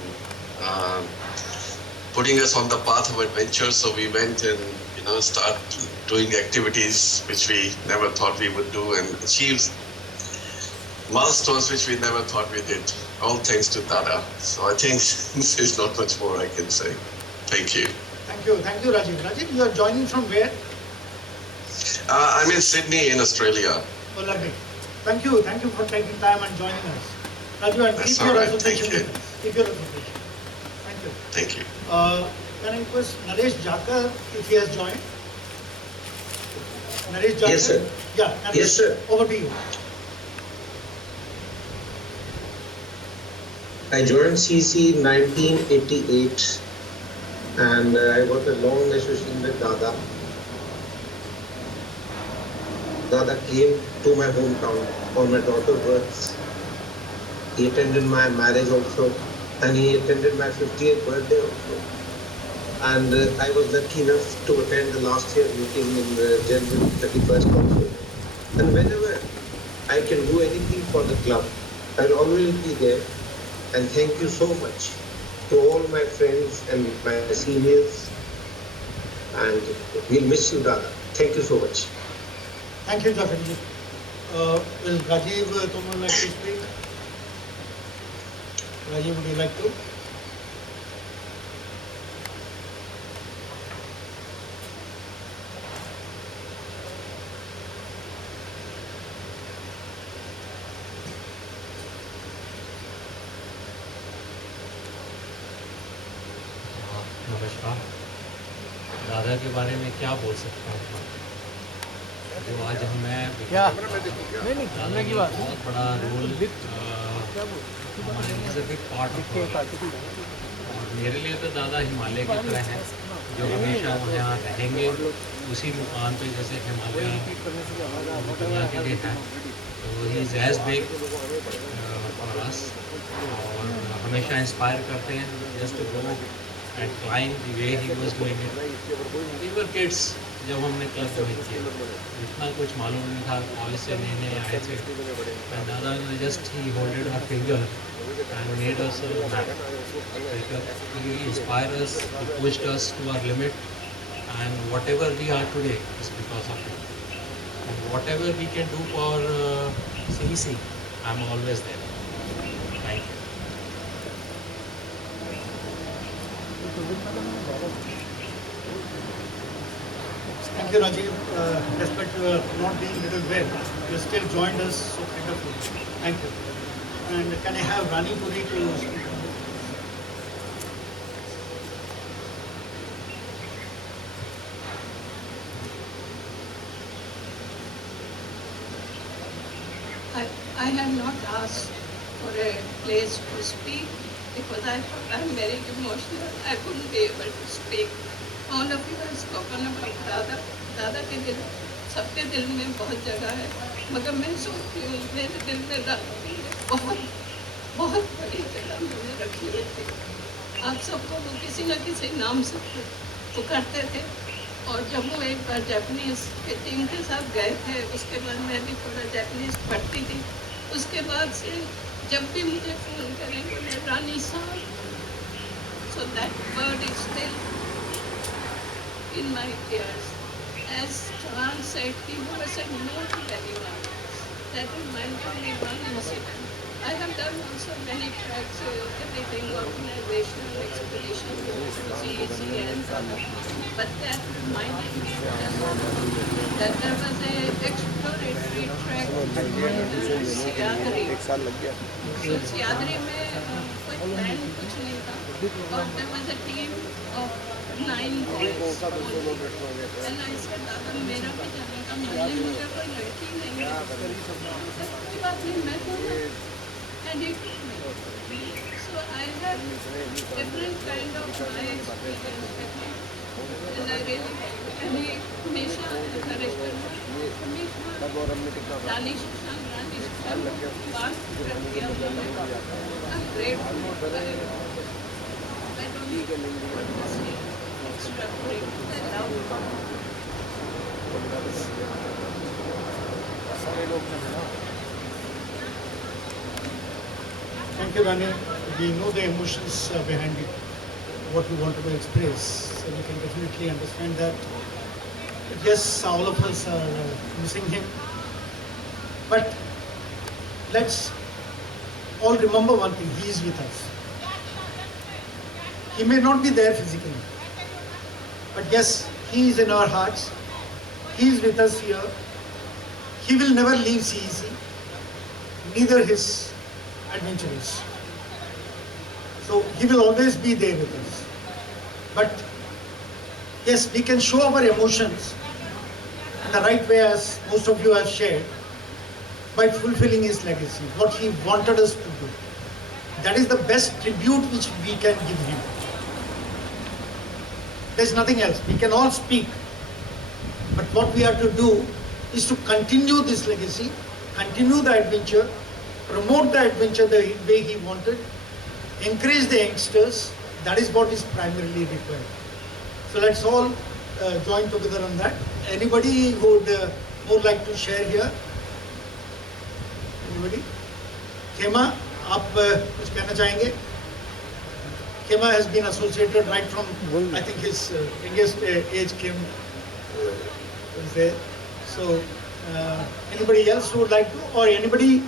putting us on the path of adventure. So we went and start doing activities which we never thought we would do and achieve milestones which we never thought we did. All thanks to Dada. So I think there's not much more I can say. Thank you. Thank you, Rajiv. Rajiv, you are joining from where? I'm in Sydney in Australia. Oh, lovely. Thank you for taking time and joining us. Rajiv, and That's keep your all right. association Thank you. with us. Keep your association. Thank you. Thank you. Can I request Naresh Jakar if he has joined? Naresh Jakar? Yes, sir. Yeah, Naresh, Yes, sir. over to you. I joined CC in 1988 and I got a long association with Dada. Dada came to my hometown for my daughter's birth. He attended my marriage also and he attended my 50th birthday also. And I was lucky enough to attend the last year meeting in January 31st also. And whenever I can do anything for the club, I'll always be there. And thank you so much to all my friends and my seniors. And we'll miss you, Dada. Thank you so much. Thank you, Jakar ji. Will Rajiv Tomar like to speak? Rajiv, would you like to? नमस्कार। दादा के बारे में क्या बोल सकता हूँ जो आज हमें दादा की बहुत बड़ा रोल हमारे बिग पार्ट ऑफ मेरे लिए तो दादा हिमालय की तरह है जो हमेशा यहाँ रहेंगे उसी मुकाम पे जैसे हिमालय दुनिया के लिए है तो he is as big for us और हमेशा इंस्पायर करते हैं just go and climb the way he was doing it. We were kids जब हमने क्लब ज्वाइन किया इतना कुछ मालूम नहीं था कॉलेज से नए आए थे and दादा ने just he holded our finger and made us a man. He inspired us, he pushed us to our limit and whatever we are today is because of him. And whatever we can do for CC, I'm always there. Thank you. Thank you, Rajiv. Despite not being little well, you still joined us so wonderfully. Thank you. And can I have Rani Puri to speak on this? I have not asked for a place to speak because I thought I'm very emotional. I couldn't be able to speak. All of you have spoken about Dada. Dada के दिल, सबके दिल में बहुत जगह है, मगर मैं सोचती हूँ मेरे दिल में दादा की बहुत बहुत बड़ी जगह मैंने रखी हुई थी। आप सबको वो किसी न किसी नाम से पुकारते थे और जब वो एक बार जापानीज के टीम के साथ गए थे उसके बाद मैं भी थोड़ा जापानीज पढ़ती थी उसके बाद से जब भी मुझे फ़ोन करें बोले रानी साहब so that word is still in my ears. As Charan said, he never said no to anyone. That reminded me one incident. I have done also many tracks, everything, organizational, expedition, CEC and but that reminded me that there was a exploratory track in Siadri. So Siadri में कोई plan कुछ नहीं था और there was a team of 9 boys and I said दादा मेरा भी जाने का मन है मुझे कोई लड़की नहीं है कोई बात नहीं मैं तो and he took me so I have different kind of my experience with him and I really and he हमेशा encourage करता हमेशा रानी सुशांत बात करती है I'm grateful I don't need to say extra grateful I love Thank you, Rani. We know the emotions behind it, what you wanted to express, so we can definitely understand that. Yes, all of us are missing him, but let's all remember one thing, he is with us. He may not be there physically, but yes, he is in our hearts. He is with us here. He will never leave CEC, neither his adventurers. So he will always be there with us. But yes, we can show our emotions in the right way, as most of you have shared, by fulfilling his legacy, what he wanted us to do. That is the best tribute which we can give him. There's nothing else. We can all speak. But what we have to do is to continue this legacy, continue the adventure, promote the adventure the way he wanted, encourage the youngsters. That is what is primarily required. So let's all join together on that. Anybody who would more like to share here? Anybody? Khema, आप कुछ कहना चाहेंगे? Khema has been associated right from, I think his youngest age came was there. So anybody else who would like to, or anybody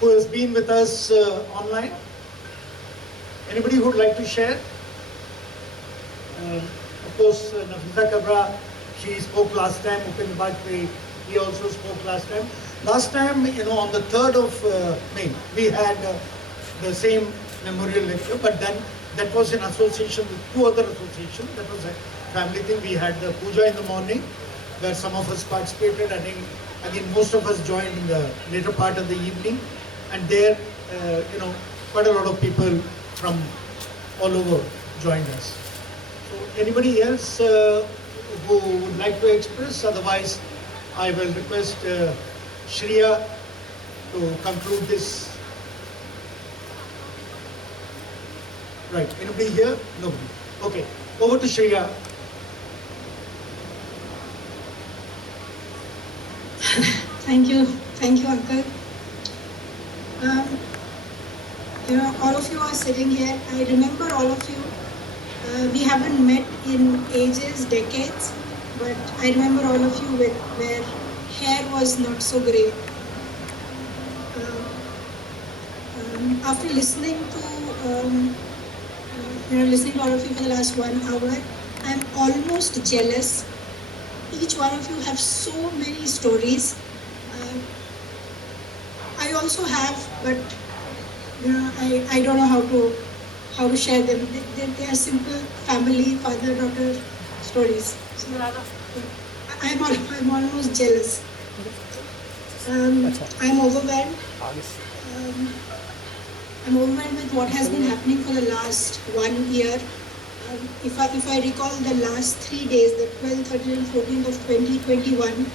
who has been with us online? Anybody who would like to share? Of course, Nafisa Kabra, she spoke last time. Upen Bajpai, he also spoke last time. Last time, on the 3rd of May, we had the same memorial lecture, but then that was in association with 2 other associations. That was a family thing. We had the puja in the morning, where some of us participated. I think, again, most of us joined in the later part of the evening. And there, quite a lot of people from all over joined us. So anybody else who would like to express? Otherwise, I will request Shreya to conclude this. Right, anybody here? Nobody. Okay, over to Shreya. Thank you, Uncle. All of you are sitting here. I remember all of you. We haven't met in ages, decades, but I remember all of you where hair was not so great. After listening to all of you for the last 1 hour, I'm almost jealous. Each one of you have so many stories. I also have, but I don't know how to share them. They are simple family, father-daughter stories. So I'm almost jealous. I'm overwhelmed. I'm overwhelmed with what has been happening for the last 1 year. If I recall the last 3 days, the 12th, 13th, and 14th of 2021,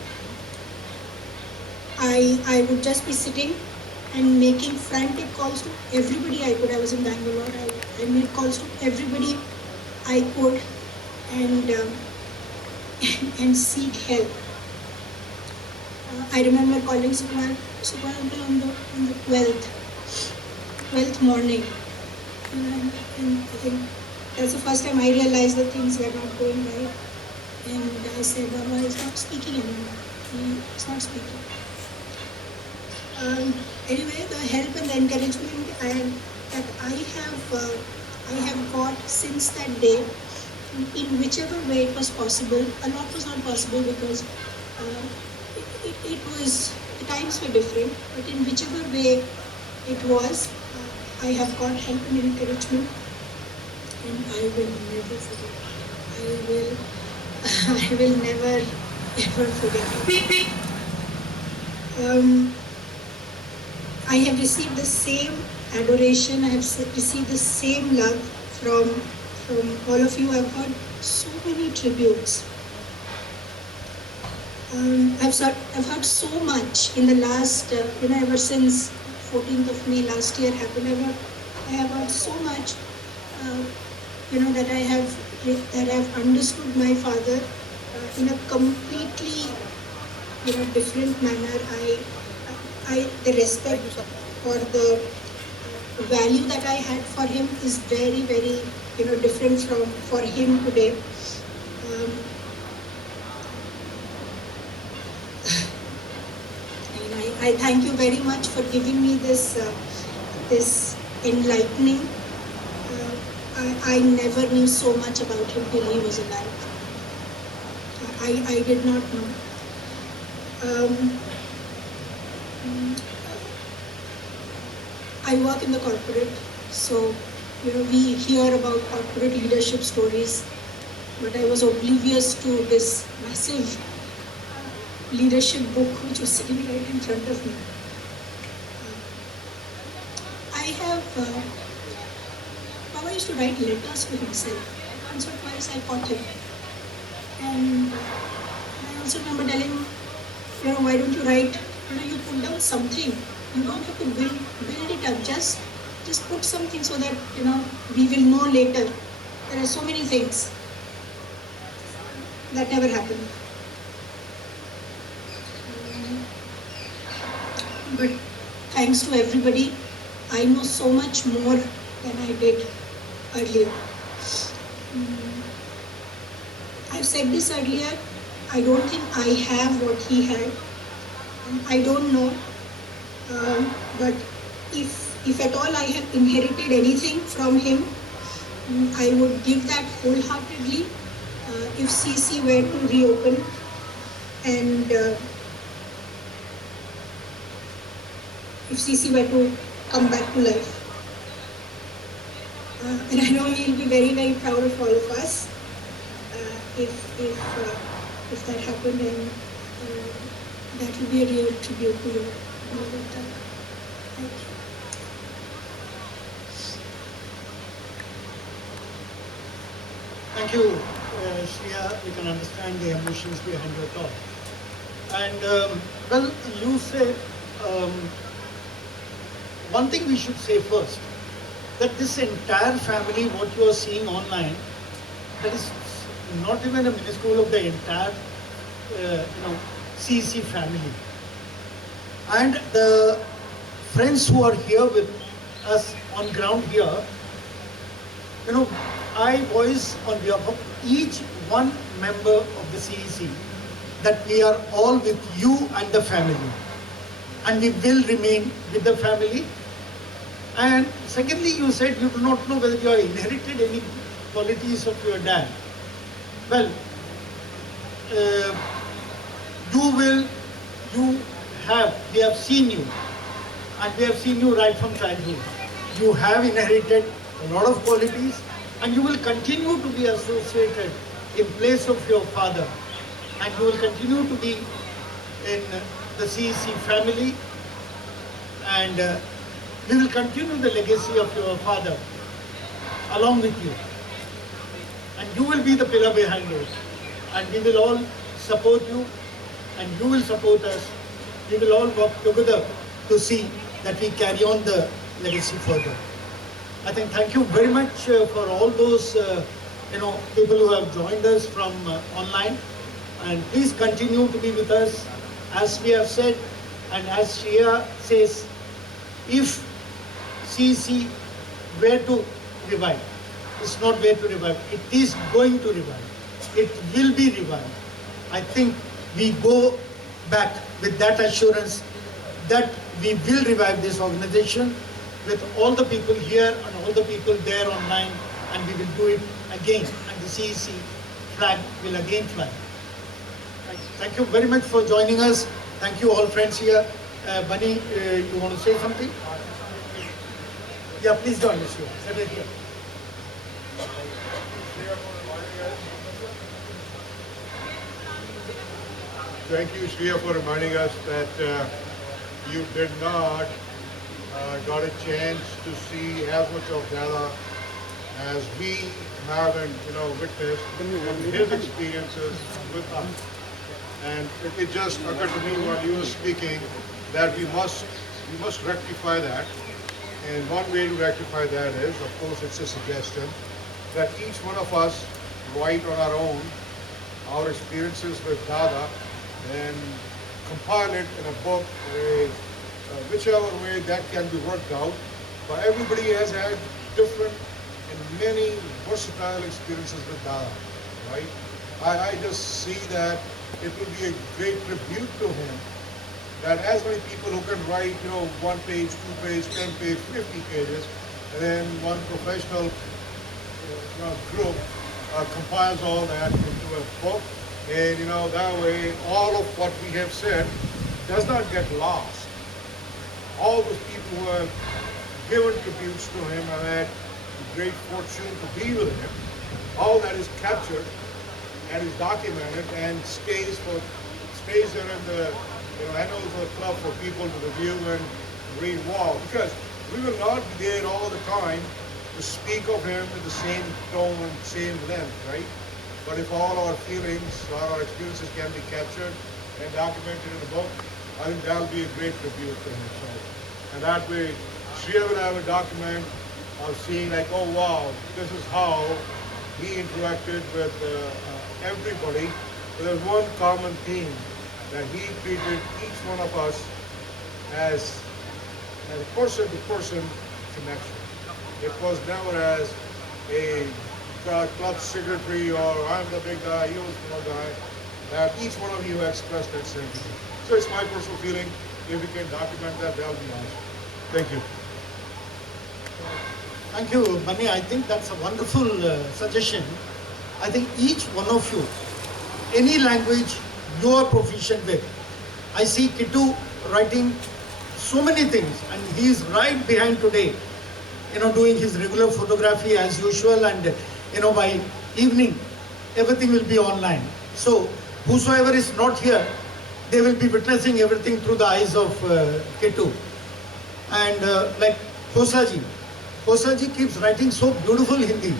I would just be sitting and making frantic calls to everybody I could. I was in Bangalore. I made calls to everybody I could and seek help. I remember calling Sukumar uncle on the 12th morning. And I think that's the first time I realized that things were not going right. And I said, Baba is not speaking anymore. He is not speaking. Anyway, the help and the encouragement that I have got since that day, in whichever way it was possible. A lot was not possible because it was, the times were different, but in whichever way it was, I have got help and encouragement, and I will never forget. I will never ever forget. I have received the same adoration. I have received the same love from all of you. I've heard so many tributes. I've heard so much in the last, ever since 14th of May last year happened. I have heard so much, that I have understood my father in a completely, different manner. The respect or the value that I had for him is very, very, different for him today. I thank you very much for giving me this this enlightening. I never knew so much about him till he was alive. I did not know. I work in the corporate, so we hear about corporate leadership stories, but I was oblivious to this massive leadership book which was sitting right in front of me. I have, Baba used to write letters to himself. Once or twice I caught him. And I also remember telling him, why don't you write, you put down something. You don't have to build it up, just put something so that, we will know later. There are so many things. That never happened. But thanks to everybody, I know so much more than I did earlier. I've said this earlier, I don't think I have what he had. I don't know, but if at all I have inherited anything from him, I would give that wholeheartedly if CC were to reopen and if CC were to come back to life. And I know he'll be very, very proud of all of us if that happened, and that will be a real tribute to you. Thank you. Thank you, Shreya. We can understand the emotions behind your talk. And well, you said one thing we should say first, that this entire family, what you are seeing online, that is not even a minuscule of the entire, CC family. And the friends who are here with us on ground here, I voice on behalf of each one member of the CEC that we are all with you and the family, and we will remain with the family. And secondly, you said you do not know whether you have inherited any qualities of your dad. Well, we have seen you, and we have seen you right from childhood. You have inherited a lot of qualities, and you will continue to be associated in place of your father, and you will continue to be in the CEC family, and we will continue the legacy of your father along with you. And you will be the pillar behind it. And we will all support you, and you will support us. We will all work together to see that we carry on the legacy further. I think thank you very much for all those people who have joined us from online. And please continue to be with us. As we have said, and as Shreya says, if CEC were to revive, it's not where to revive, it is going to revive. It will be revived. I think we go back with that assurance that we will revive this organization with all the people here and all the people there online, and we will do it again, and the CEC flag will again fly. Thank you very much for joining us. Thank you all friends here. Bunny, you want to say something? Yeah, please join us here. Right here. Thank you, Shreya, for reminding us that you did not got a chance to see as much of Dada as we haven't, witnessed from his experiences with us. And it just occurred to me while you were speaking that we must rectify that. And one way to rectify that is, of course, it's a suggestion that each one of us write on our own our experiences with Dada and compile it in a book, whichever way that can be worked out. But everybody has had different and many versatile experiences with Dada, right? I just see that it will be a great tribute to him that as many people who can write, 1 page, 2 page, 10 page, 50 pages, and then one professional group compiles all that into a book, and that way all of what we have said does not get lost. All those people who have given tributes to him have had the great fortune to be with him. All that is captured and is documented and stays there in the annals of the club for people to review and read. Wow, because we will not be there all the time to speak of him in the same tone and same length, right? But if all our feelings, all our experiences can be captured and documented in a book, I think that'll be a great tribute to him. So, and that way, Shreya will have a document of seeing like, oh wow, this is how he interacted with everybody. But there's one common theme, that he treated each one of us as a person-to-person connection. It was never as a club secretary or I'm the big guy, you're the small guy. That each one of you expressed that sentiment. So it's my personal feeling. If we can document that, that'll be awesome. Thank you. Thank you, Bunny. I think that's a wonderful suggestion. I think each one of you, any language you are proficient with. I see Kittu writing so many things, and he is right behind today, doing his regular photography as usual, and by evening, everything will be online. So whosoever is not here, they will be witnessing everything through the eyes of Kittu. And like Khosaji keeps writing so beautiful Hindi.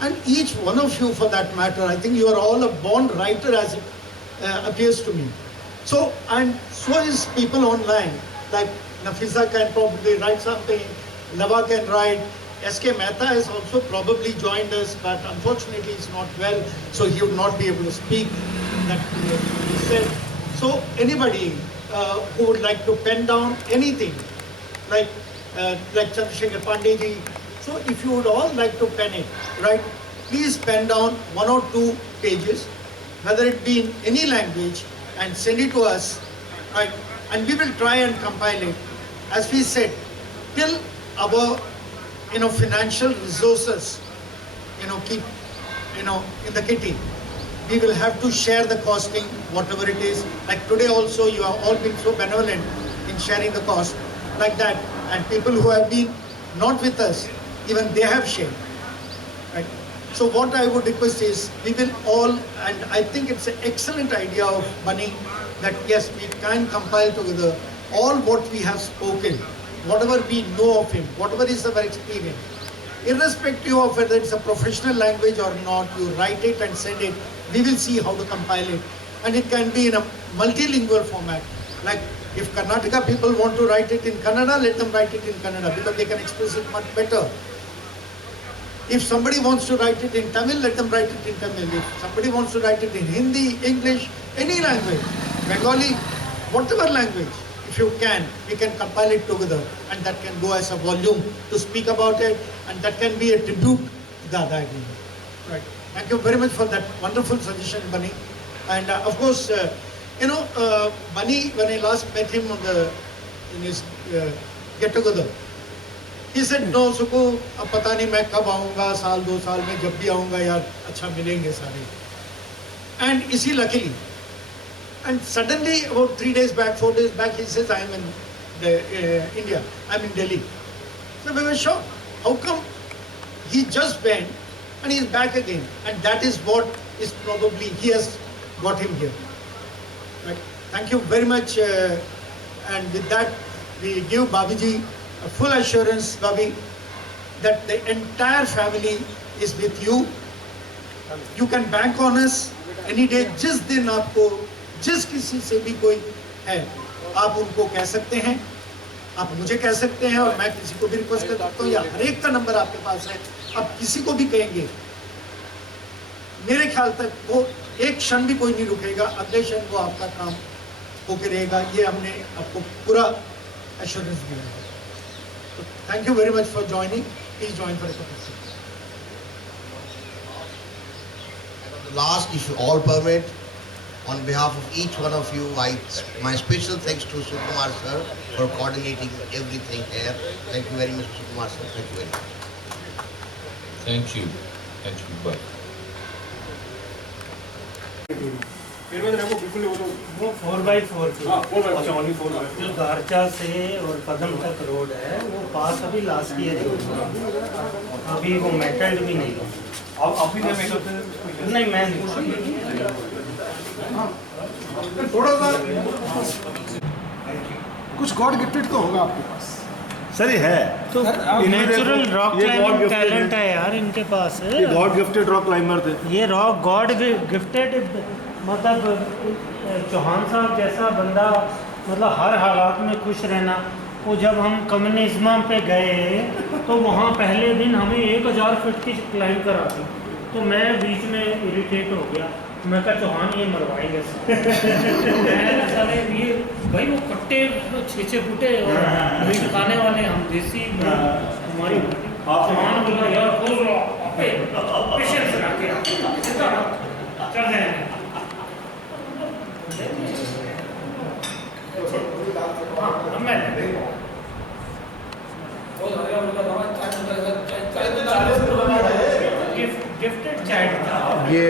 And each one of you, for that matter, I think you are all a born writer, as it appears to me. So, and so is people online, like Nafisa can probably write something, Lava can write, S.K. Mehta has also probably joined us, but unfortunately he's not well, so he would not be able to speak. That he said. So anybody who would like to pen down anything, like Chandrasekhar Pandey, so if you would all like to pen it, right, please pen down 1 or 2 pages, whether it be in any language, and send it to us, right, and we will try and compile it. As we said, till our financial resources keep in the kitty, we will have to share the costing, whatever it is. Like today also, you have all been so benevolent in sharing the cost like that, and people who have been not with us, even they have shared, right? So what I would request is, we will all, and I think it's an excellent idea of Bunny, that yes, we can compile together all what we have spoken, whatever we know of him, whatever is our experience. Irrespective of whether it's a professional language or not, you write it and send it, we will see how to compile it. And it can be in a multilingual format. Like if Karnataka people want to write it in Kannada, let them write it in Kannada, because they can express it much better. If somebody wants to write it in Tamil, let them write it in Tamil. If somebody wants to write it in Hindi, English, any language, Bengali, whatever language, if you can, we can compile it together, and that can go as a volume to speak about it, and that can be a tribute to the Dada agreement. Right. Thank you very much for that wonderful suggestion, Bunny. And of course, Bunny, when I last met him in his get-together, he said, no, Suku, अब पता नहीं मैं कब आऊँगा, साल 2 साल में जब भी आऊँगा यार, अच्छा मिलेंगे सारे. And इसी luckily, and suddenly about 3 days back, 4 days back, he says, I am in India, I am in Delhi. So we were shocked. How come he just went and he is back again? And that is what is probably, he has got him here. Right. Thank you very much. And with that, we give Babiji a full assurance, Babi, that the entire family is with you. You can bank on us any day. जिस दिन आपको जिस किसी से भी कोई है, आप उनको कह सकते हैं, आप मुझे कह सकते हैं, और मैं किसी को भी रिक्वेस्ट कर सकता हूँ, या हर एक का नंबर आपके पास है, आप किसी को भी कहेंगे, मेरे ख्याल तक वो एक क्षण भी कोई नहीं रुकेगा, अगले क्षण वो आपका काम होके रहेगा. ये हमने आपको पूरा एश्योरेंस दिया है. So thank you very much for joining. Please join for a cup of tea. Last, if you all permit, On behalf of each one of you, my special thanks to Sukumar sir for coordinating everything here. Thank you very much, Sukumar sir. Thank you very much. Thank you. Thank you. Bye. वो 4x4 की जो दारचा से और कदम तक road है वो पास अभी last year ही हुआ। अभी वो मेटल्ड भी नहीं हुआ। नहीं मैं थोड़ा सा कुछ गॉड गिफ्टेड तो होगा आपके पास। सर ये है तो नेचुरल रॉक क्लाइंबिंग टैलेंट है यार इनके पास। ये गॉड गिफ्टेड रॉक क्लाइंबर थे। ये रॉक गॉड गिफ्टेड मतलब चौहान साहब जैसा बंदा मतलब हर हालात में खुश रहना। वो जब हम कम्युनिज्म पे गए तो वहाँ पहले दिन हमें 1000 फीट की क्लाइंब कराती तो मैं बीच में इरिटेट हो गया। मैं कहा चौहान ये मरवाएंगे ये भाई वो कट्टे 6-6 फुटे और मीट खाने वाले हम देसी हमारी चौहान बोला यार पेशेंस रखे चल जाएंगे। ये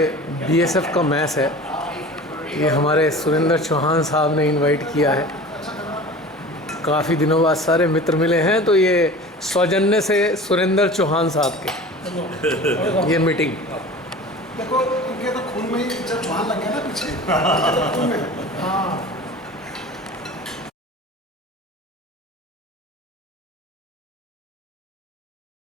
BSF का मैच है। ये हमारे सुरेंद्र चौहान साहब ने इनवाइट किया है। काफ़ी दिनों बाद सारे मित्र मिले हैं तो ये सौजन्य से सुरेंद्र चौहान साहब के ये मीटिंग। देखो इनके तो खून में ही जब चौहान लग गया ना पीछे खून में। हाँ